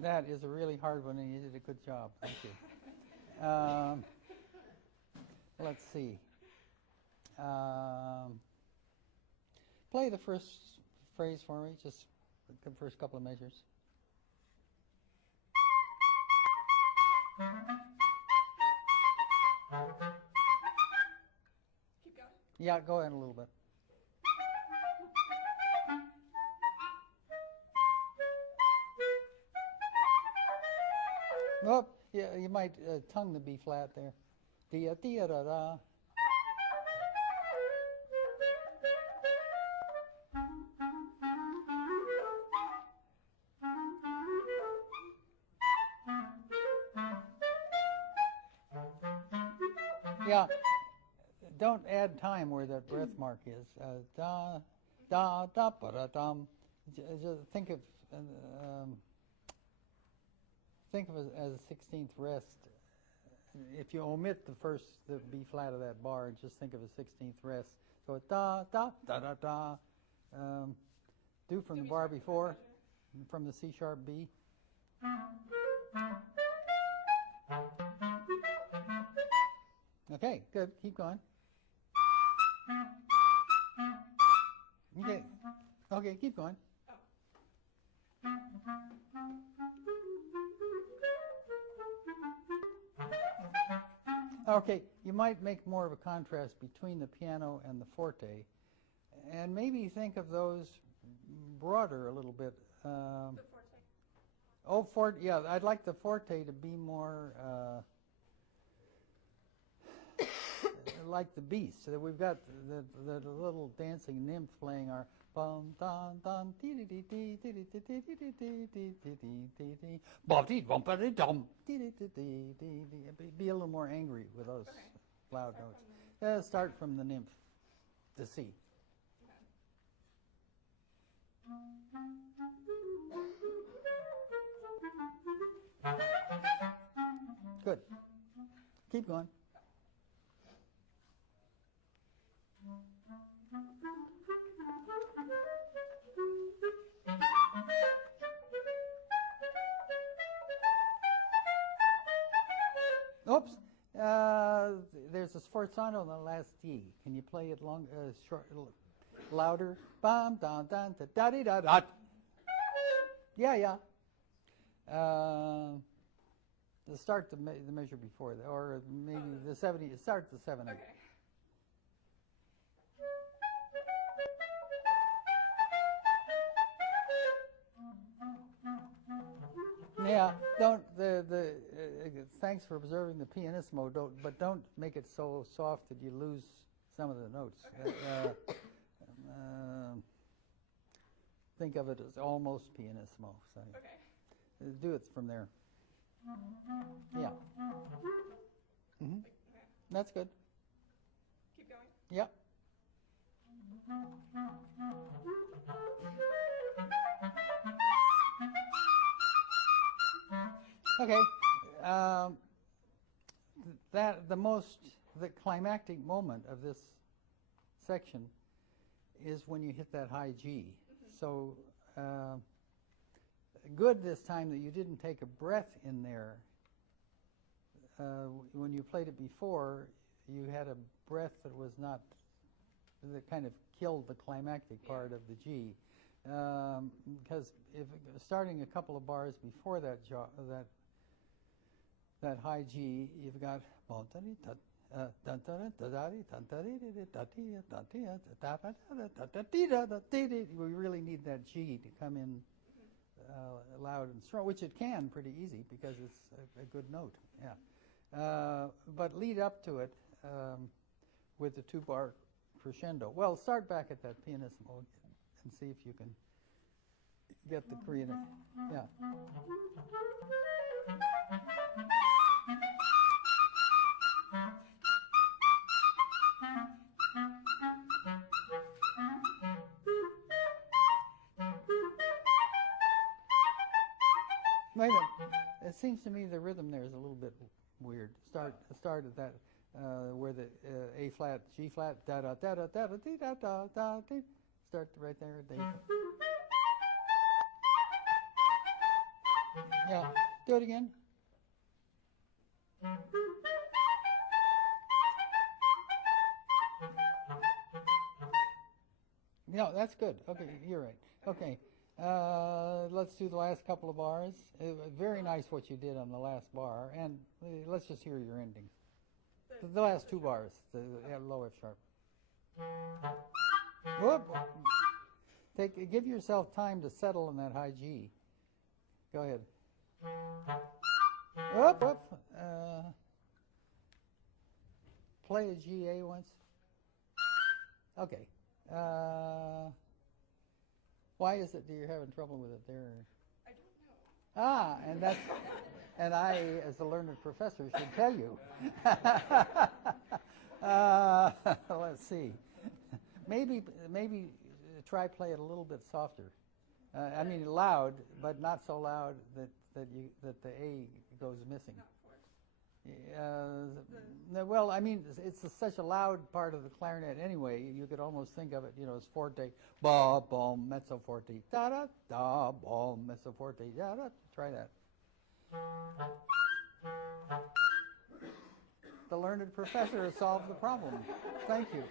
That is a really hard one, and you did a good job. Thank you. Let's see. Play the first phrase for me, just the first couple of measures. Keep going. Yeah, go ahead a little bit. Oh, yeah, you might tongue the B flat there. Dia, dia, da, da. Yeah, don't add time where that breath mark is. Da, Da da ba da dum. Just think of it as a 16th rest. If you omit the B flat of that bar, and just think of a 16th rest. So da da da da da. Do from the bar before, from the C sharp B. Okay, good. Keep going. Okay, keep going. Okay, you might make more of a contrast between the piano and the forte, and maybe think of those broader a little bit. The forte. Oh, forte. Yeah, I'd like the forte to be more like the beast. So that we've got the little dancing nymph playing our bum dum dum dee dee dee dee dee dee dee dee dee dee dee dee dee bum dee bum ba dee dum dee dee dee dee dee. Be a little more angry with those loud notes. Start from the nymph, the C. Good. Keep going. Oops. There's a sforzando on the last D. Can you play it louder? Bam, dum, dum, da, da, da, da. Yeah. Start the measure before that, or maybe the 70. Start the 7/8. Okay. Yeah, don't thanks for observing the pianissimo. Don't make it so soft that you lose some of the notes. Okay. Think of it as almost pianissimo. So Okay. do it from there. Yeah. Okay. That's good. Keep going. Yep. Okay. The climactic moment of this section is when you hit that high G. So good this time that you didn't take a breath in there. When you played it before, you had a breath that was not, that kind of killed the climactic part of the G. Because if starting a couple of bars before that high G, you've got we really need that G to come in loud and strong, which it can pretty easy because it's a good note. Yeah, but lead up to it with the 2-bar crescendo. Well, start back at that pianissimo and see if you can get the Korean. Yeah. Wait a minute. It seems to me the rhythm there is a little bit weird. Start at that where the A flat, G flat, da da da da da da da da da. Start right there at the A flat. Yeah. Do it again. No, that's good. Okay, you're right. Okay. Let's do the last couple of bars. Very nice what you did on the last bar, and let's just hear your ending. The last 2 bars, the low F sharp. Whoop. Give yourself time to settle in that high G. Go ahead. Whoop, whoop. Play a G-A once. Okay. Why is it that you're having trouble with it there? I don't know. And I, as a learned professor, should tell you. Let's see. Maybe try play it a little bit softer. I mean loud, but not so loud that the A goes missing. Not forte. Well, I mean, such a loud part of the clarinet anyway. You could almost think of it, as forte, ba, bom, mezzo forte, da da da, bom, mezzo forte, da da. Try that. The learned professor has solved the problem. Thank you.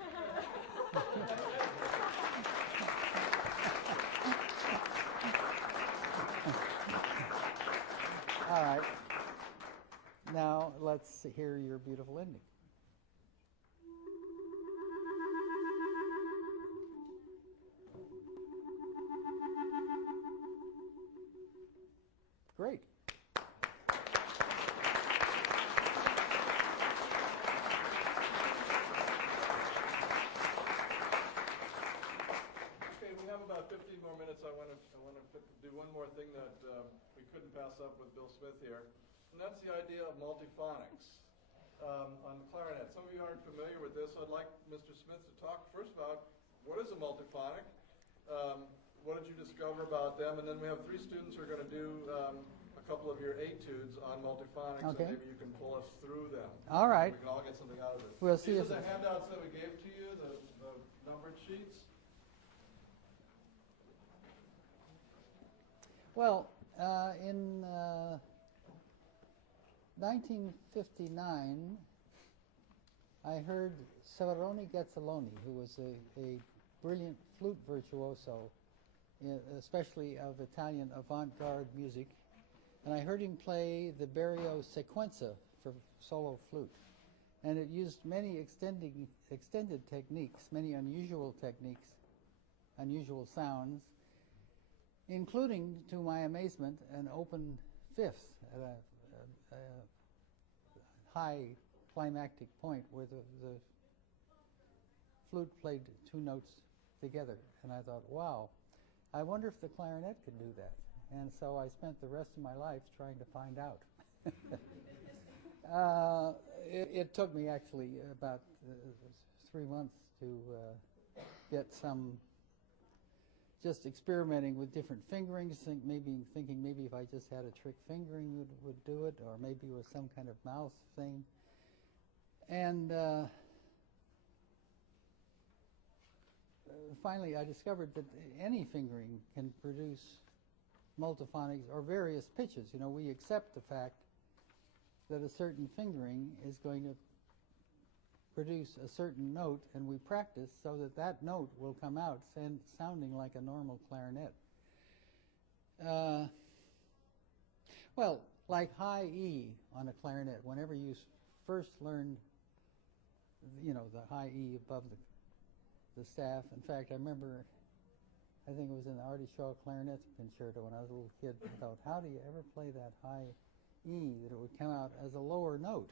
All right. Now let's hear your beautiful ending. Great. Okay, we have about 15 more minutes. I want to do one more thing that we couldn't pass up with Bill Smith here, and that's the idea of multiphonics on the clarinet. Some of you aren't familiar with this. I'd like Mr. Smith to talk first about what is a multiphonic, what did you discover about them, and then we have 3 students who are going to do a couple of your etudes on multiphonics, Okay. and maybe you can pull us through them. All right. We can all get something out of this. We'll see These if are the handouts that we gave to you, the numbered sheets. Well, in 1959, I heard Severoni Gazzaloni, who was a brilliant flute virtuoso, especially of Italian avant-garde music, and I heard him play the Berio Sequenza for solo flute. And it used many extended techniques, many unusual techniques, unusual sounds, including, to my amazement, an open fifth at a high climactic point where the flute played 2 notes together. And I thought, wow, I wonder if the clarinet could do that. And so I spent the rest of my life trying to find out. It took me actually about 3 months to get some, just experimenting with different fingerings, thinking maybe if I just had a trick fingering would do it, or maybe it was some kind of mouth thing. And finally I discovered that any fingering can produce multiphonics or various pitches. We accept the fact that a certain fingering is going to produce a certain note, and we practice so that that note will come out sounding like a normal clarinet. Well, like high E on a clarinet, whenever you first learned, the high E above the staff. In fact, I remember, I think it was in the Artie Shaw Clarinet Concerto when I was a little kid. I thought, how do you ever play that high E that it would come out as a lower note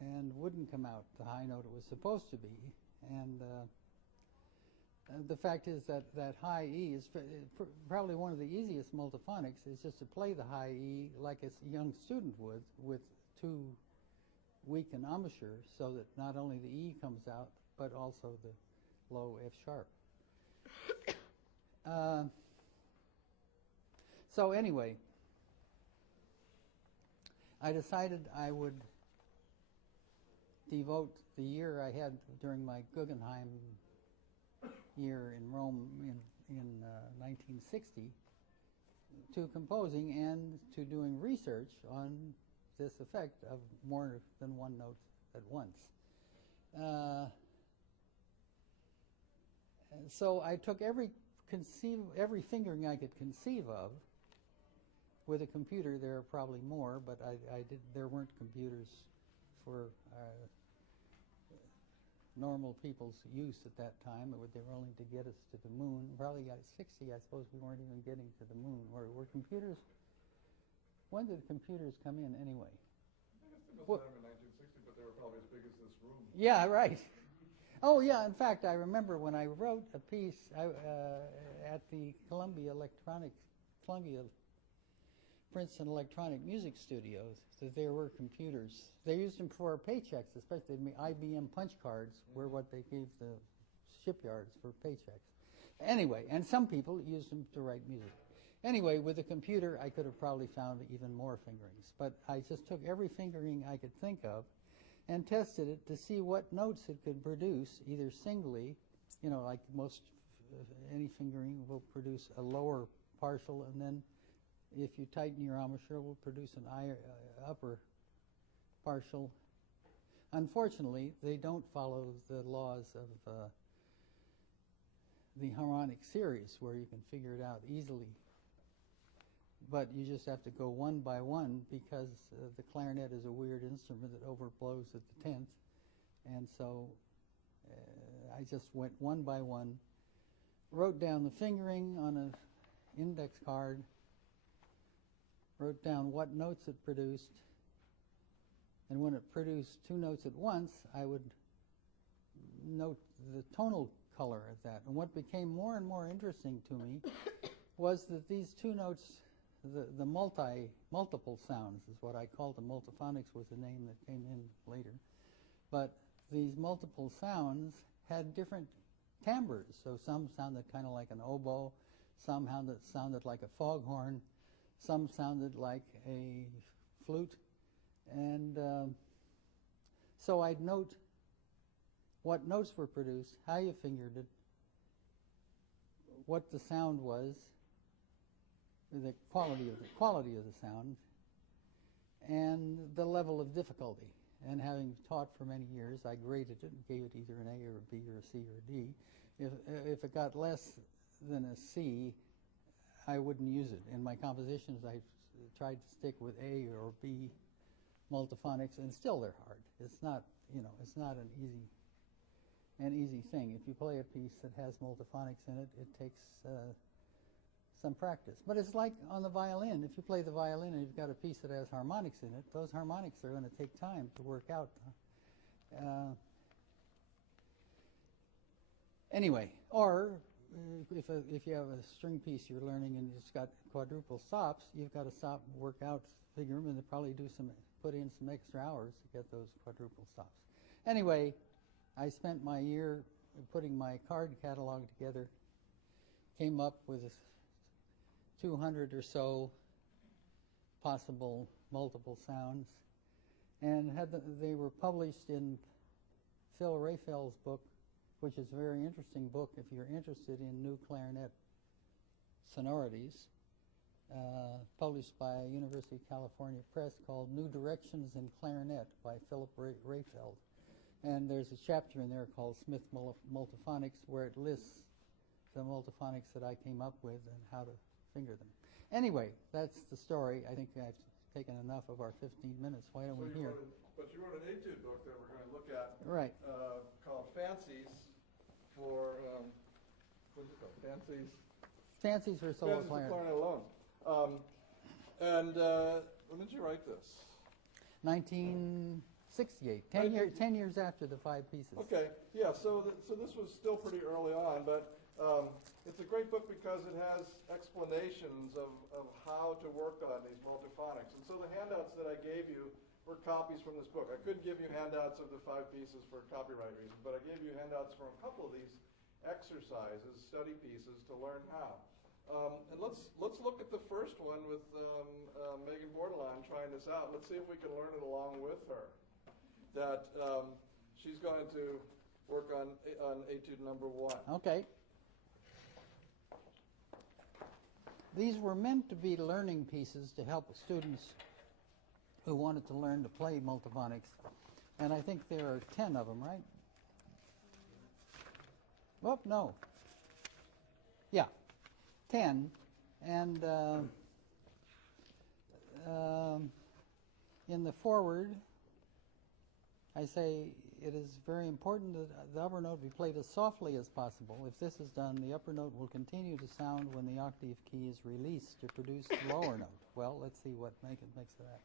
and wouldn't come out the high note it was supposed to be? And the fact is that high E is probably one of the easiest multiphonics, is just to play the high E like a young student would, with 2 weak and embouchure, so that not only the E comes out, but also the low F sharp. So anyway, I decided I would devote the year I had during my Guggenheim year in Rome in 1960 to composing and to doing research on this effect of more than one note at once. So I took every fingering I could conceive of. With a computer, there are probably more, but there weren't computers for normal people's use at that time. They were only to get us to the moon. Probably at 60, I suppose we weren't even getting to the moon. Were computers? When did computers come in anyway? I guess they must have been in 1960, but they were probably as big as this room. Yeah, right. Oh, yeah. In fact, I remember when I wrote a piece at the Columbia Princeton Electronic Music Studios, that there were computers. They used them for paychecks, especially IBM punch cards were what they gave the shipyards for paychecks. Anyway, and some people used them to write music. Anyway, with a computer, I could have probably found even more fingerings. But I just took every fingering I could think of and tested it to see what notes it could produce, either singly, like most any fingering will produce a lower partial, and then if you tighten your embouchure, it will produce an upper partial. Unfortunately, they don't follow the laws of the harmonic series where you can figure it out easily. But you just have to go one by one because the clarinet is a weird instrument that overblows at the 10th. And so I just went one by one, wrote down the fingering on an index card, wrote down what notes it produced, and when it produced two notes at once, I would note the tonal color of that. And what became more and more interesting to me was that these two notes, the multiple sounds is what I called them. Multiphonics was the name that came in later. But these multiple sounds had different timbres. So some sounded kind of like an oboe, some sounded like a foghorn, some sounded like a flute. And so I'd note what notes were produced, how you fingered it, what the sound was, the quality of the sound, and the level of difficulty. And having taught for many years, I graded it and gave it either an A or a B or a C or a D. If it got less than a C, I wouldn't use it. In my compositions, I tried to stick with A or B multiphonics, and still they're hard. It's not an easy thing. If you play a piece that has multiphonics in it, it takes some practice. But it's like on the violin. If you play the violin and you've got a piece that has harmonics in it, those harmonics are going to take time to work out. Anyway, or if you have a string piece you're learning and it's got quadruple stops, you've got to stop, work out, figure them, and probably put in some extra hours to get those quadruple stops. Anyway, I spent my year putting my card catalog together, came up with 200 or so possible multiple sounds, and they were published in Phil Rayfeld's book, which is a very interesting book if you're interested in new clarinet sonorities, published by University of California Press, called New Directions in Clarinet by Philip Rayfeld. And there's a chapter in there called Smith Multiphonics where it lists the multiphonics that I came up with and how to finger them. Anyway, that's the story. I think I've taken enough of our 15 minutes. Why don't we hear? But you wrote an etude book that we're going to look at, Right. called Fancies for what's it called? Fancies for solo Fancies for clarinet. clarinet alone. When did you write this? 1968. 10 years after the five pieces. Okay, yeah. So this was still pretty early on, but it's a great book because it has explanations of how to work on these multiphonics. And so the handouts that I gave you were copies from this book. I couldn't give you handouts of the five pieces for copyright reasons, but I gave you handouts from a couple of these exercises, study pieces, to learn how. And let's look at the first one with Megan Bordelon trying this out. Let's see if we can learn it along with her. That she's going to work on etude number 1. Okay. These were meant to be learning pieces to help students who wanted to learn to play multiphonics. And I think there are 10 of them, right? Oh, no. Yeah, 10. And in the foreword, I say it is very important that the upper note be played as softly as possible. If this is done, the upper note will continue to sound when the octave key is released to produce the lower note. Well, let's see what makes of that.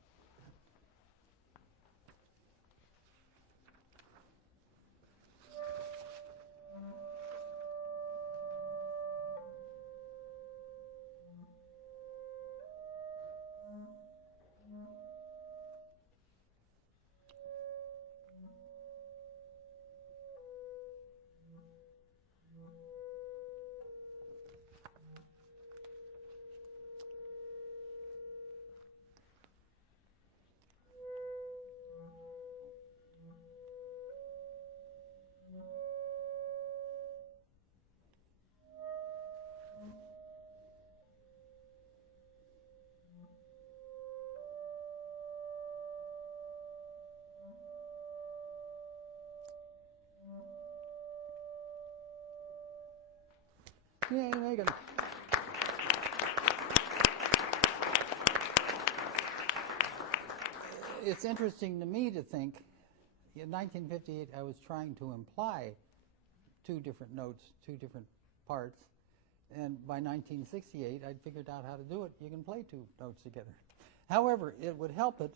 Yay, Megan. It's interesting to me to think, in 1958, I was trying to imply two different notes, two different parts, and by 1968, I'd figured out how to do it. You can play two notes together. However, it would help it.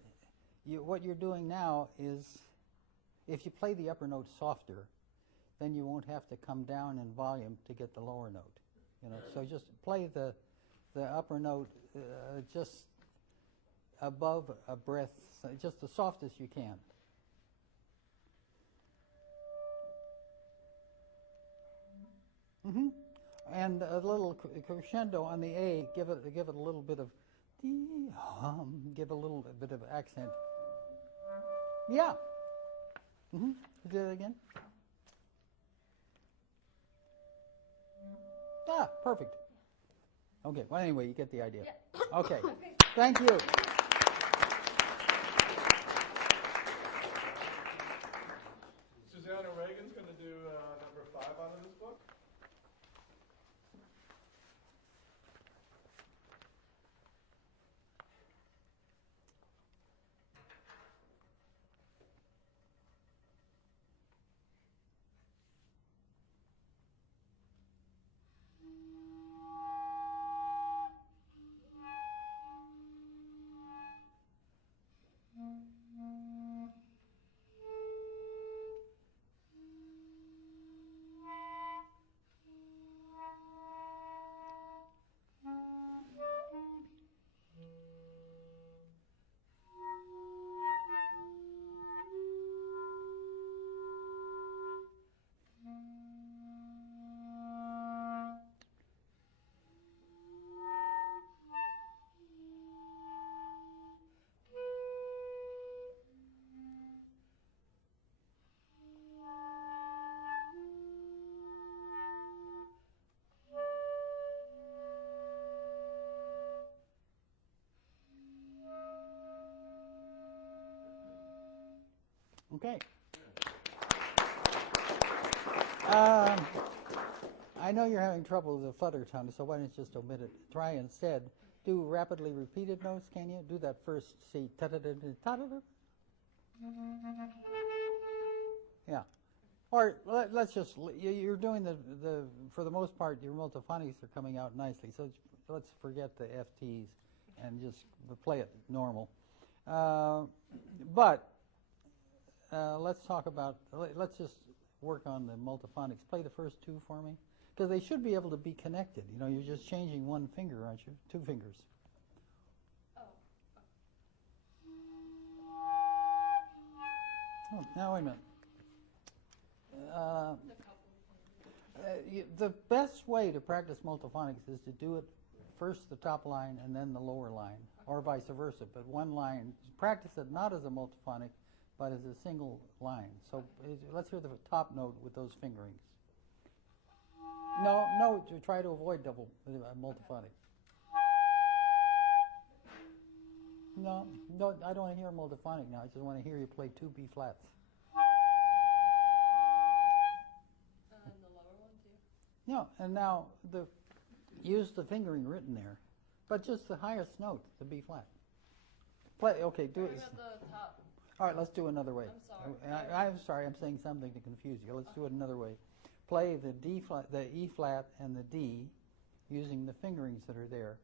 What you're doing now is, if you play the upper note softer, then you won't have to come down in volume to get the lower note. So just play the upper note just above a breath, just the softest you can. And a little crescendo on the A. Give it a little bit of give a little bit of accent. Yeah. Do that again. Ah, perfect. Okay. Well, anyway, you get the idea. Yeah. Okay. Thank you. Susanna Reagan's going to do number 5 out of this book. Okay. I know you're having trouble with the flutter tongue, so why don't you just omit it? Try instead. Do rapidly repeated notes, can you? Do that first C. Ta-da-da-da-ta-da-da. Yeah. Or let's just, you're doing the for the most part, your multiphonics are coming out nicely, so let's forget the FTs and just play it normal. But let's talk about, let's just work on the multiphonics. Play the first two for me, because they should be able to be connected. You're just changing one finger, aren't you? Two fingers. Oh, now wait a minute. The best way to practice multiphonics is to do it first the top line and then the lower line, or vice versa. But one line, practice it not as a multiphonic, but as a single line. So let's hear the top note with those fingerings. No, to try to avoid double multiphonic. No, I don't want to hear multiphonic now. I just want to hear you play two B flats. And the lower one too? No, and now use the fingering written there, but just the highest note, the B flat. Play. Okay, do it. At the top. All right, let's do it another way. I'm sorry. I'm sorry. I'm saying something to confuse you. Let's do it another way. Play the D flat, the E flat, and the D, using the fingerings that are there,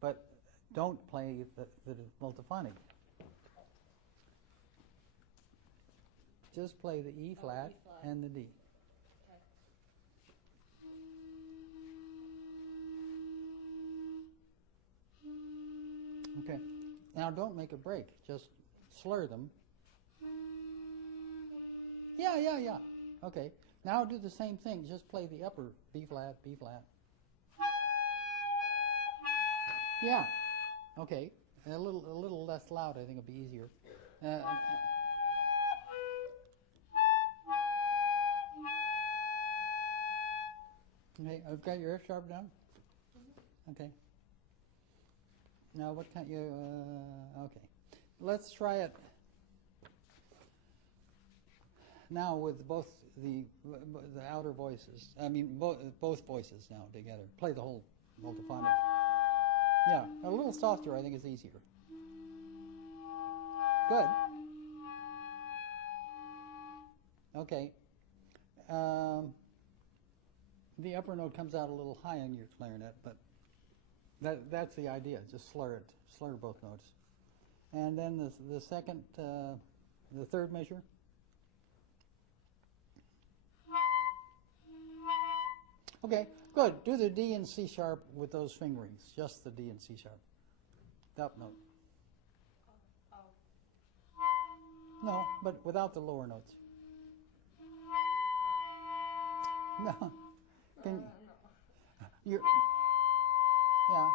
but don't play the multiphonic. Just play the E flat and the D. Okay. Now don't make a break. Just slur them. Yeah. Okay. Now do the same thing. Just play the upper B flat, B flat. Yeah. Okay. And a little less loud, I think it'll be easier. Okay, I've got your F sharp down. Okay. Now what kind you? Okay. Let's try it. now with both the outer voices. I mean, both voices now together. Play the whole multiphonic. Yeah, a little softer, I think, is easier. Good. Okay. The upper note comes out a little high on your clarinet, but that's the idea. Just slur it. Slur both notes. And then the second, the third measure. Okay, good. Do the D and C sharp with those fingerings. Just the D and C sharp. The up note. No, but without the lower notes. No. Can you? Yeah.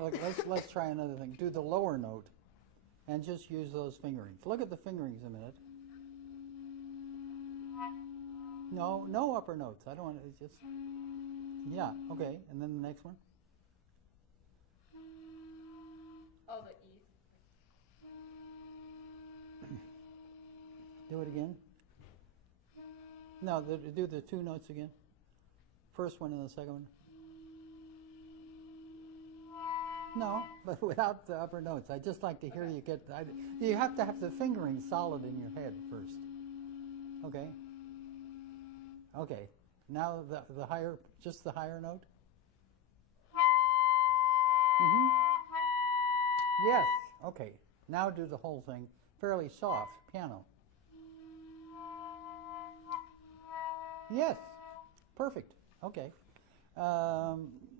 Okay, let's try another thing. Do the lower note and just use those fingerings. Look at the fingerings a minute. No upper notes. I don't want to just. Yeah, okay. And then the next one. Oh, the E. Do it again. No, do the two notes again. First one and the second one. No, but without the upper notes. I'd just like to hear you get. You have to have the fingering solid in your head first. Okay. Okay. Now the higher, just the higher note. Mm-hmm. Yes. Okay. Now do the whole thing fairly soft, piano. Yes. Perfect. Okay.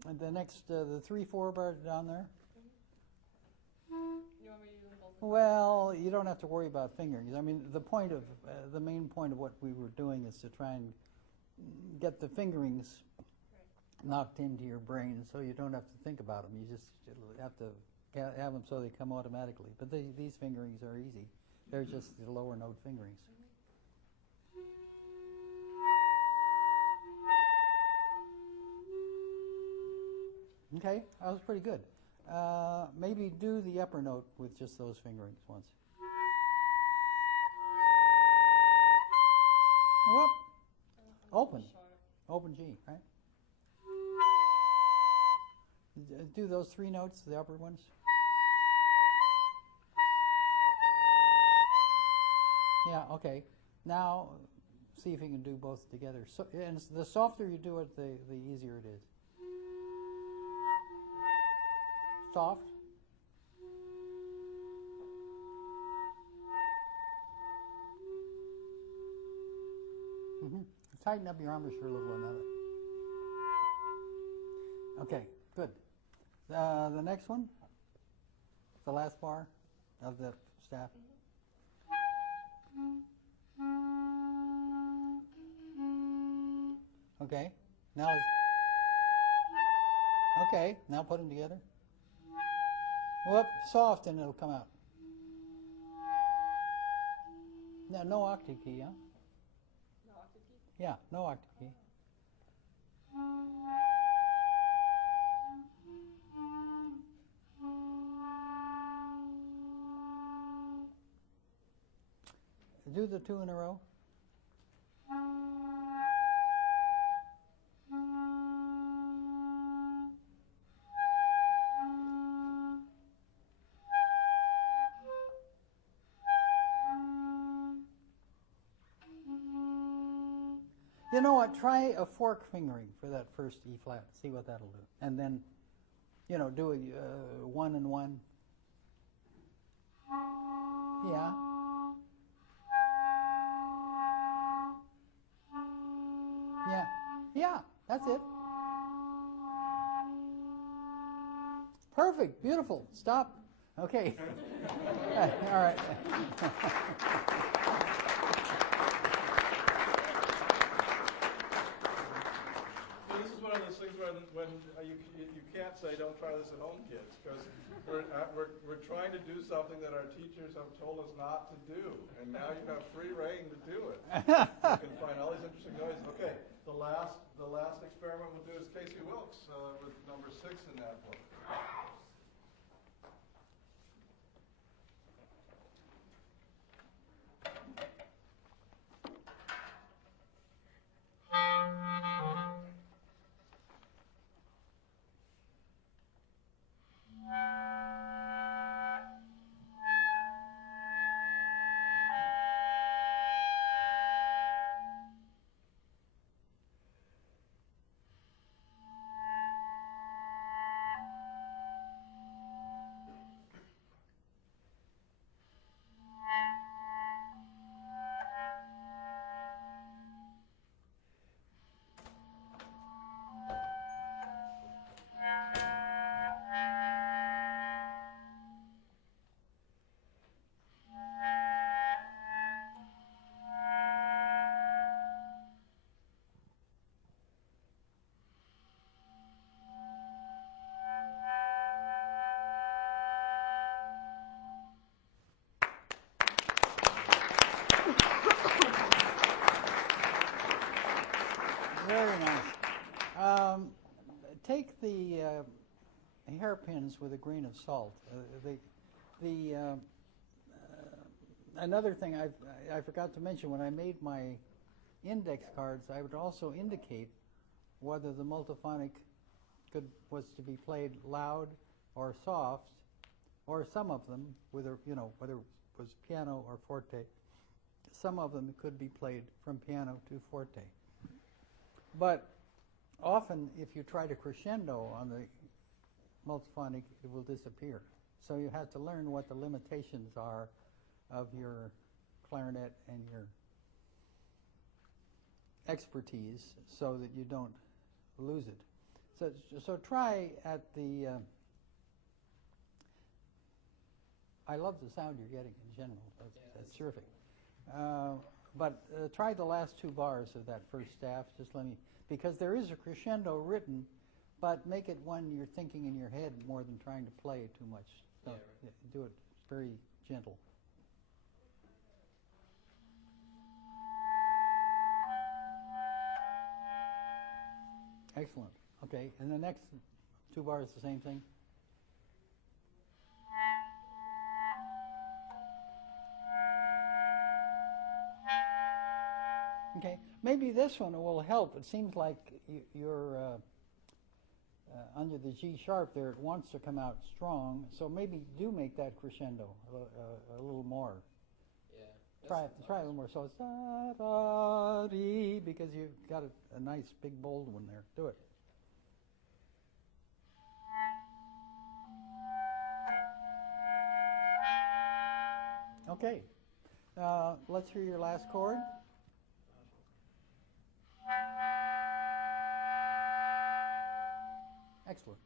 And the next, the 3/4 bar down there. You want me to do them both? Well, you don't have to worry about fingerings. I mean, the main point of what we were doing is to try and get the fingerings knocked into your brain, so you don't have to think about them. You just have to have them so they come automatically. But these fingerings are easy. They're just the lower note fingerings. Okay, that was pretty good. Maybe do the upper note with just those fingerings once. Whoop. Open. Open G, right? Do those three notes, the upper ones. Yeah, okay. Now, see if you can do both together. So, and the softer you do it, the easier it is. Soft. Mm-hmm. Tighten up your embouchure a little on that. Okay, good. The next one, the last bar of the staff. Okay, now okay, now put them together. Whoop, soft and it'll come out. No octave key, huh? No octave key? Yeah, no octave key. Do the two in a row. You know what? Try a fork fingering for that first E flat. See what that'll do. And then, do a 1 and 1. Yeah. Yeah. Yeah. That's it. Perfect. Beautiful. Stop. Okay. All right. This is one of those things when you can't say don't try this at home, kids, because we're trying to do something that our teachers have told us not to do, and now you have free reign to do it. You can find all these interesting noises. Okay, The last experiment we'll do is Casey Wilkes with number 6 in that book. Very nice. Take the hairpins with a grain of salt. Another thing I forgot to mention, when I made my index cards, I would also indicate whether the multiphonic was to be played loud or soft, or some of them, whether it was piano or forte. Some of them could be played from piano to forte. But often, if you try to crescendo on the multiphonic, it will disappear. So you have to learn what the limitations are of your clarinet and your expertise so that you don't lose it. So try at the... I love the sound you're getting in general. That's terrific. But try the last 2 bars of that first staff. Just let me, because there is a crescendo written, but make it one you're thinking in your head more than trying to play it too much. So do it very gentle. Excellent. Okay, and the next 2 bars the same thing. Okay, maybe this one will help. It seems like you're under the G sharp there. It wants to come out strong, so maybe do make that crescendo a little more. Yeah. Try a little more. So it's da-da-dee, because you've got a nice big bold one there. Do it. Okay. Let's hear your last chord. Excellent.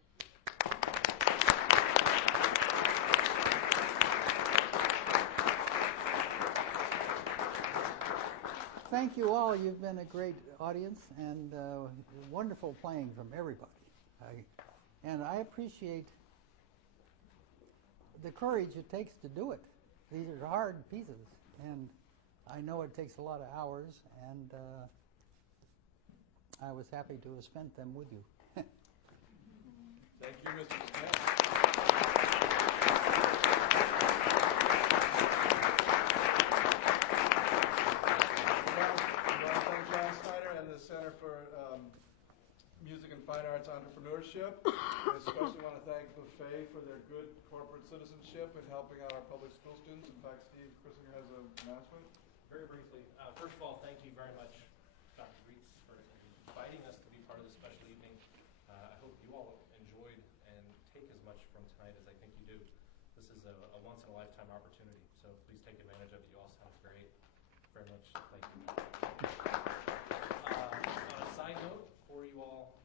Thank you all. You've been a great audience and wonderful playing from everybody. And I appreciate the courage it takes to do it. These are hard pieces, and I know it takes a lot of hours, and I was happy to have spent them with you. Thank you, Mr. Smith. And the Center for Music and Fine Arts Entrepreneurship. I especially want to thank Buffet for their good corporate citizenship and helping out our public school students. In fact, Steve Chrissinger has an announcement. Very briefly, first of all, thank you very much, Dr. Reitz, for inviting us to be part of this special evening. I hope you all enjoyed and take as much from tonight as I think you do. This is a once-in-a-lifetime opportunity, so please take advantage of it. You all sound great. Very much. Thank you. On a side note, before you all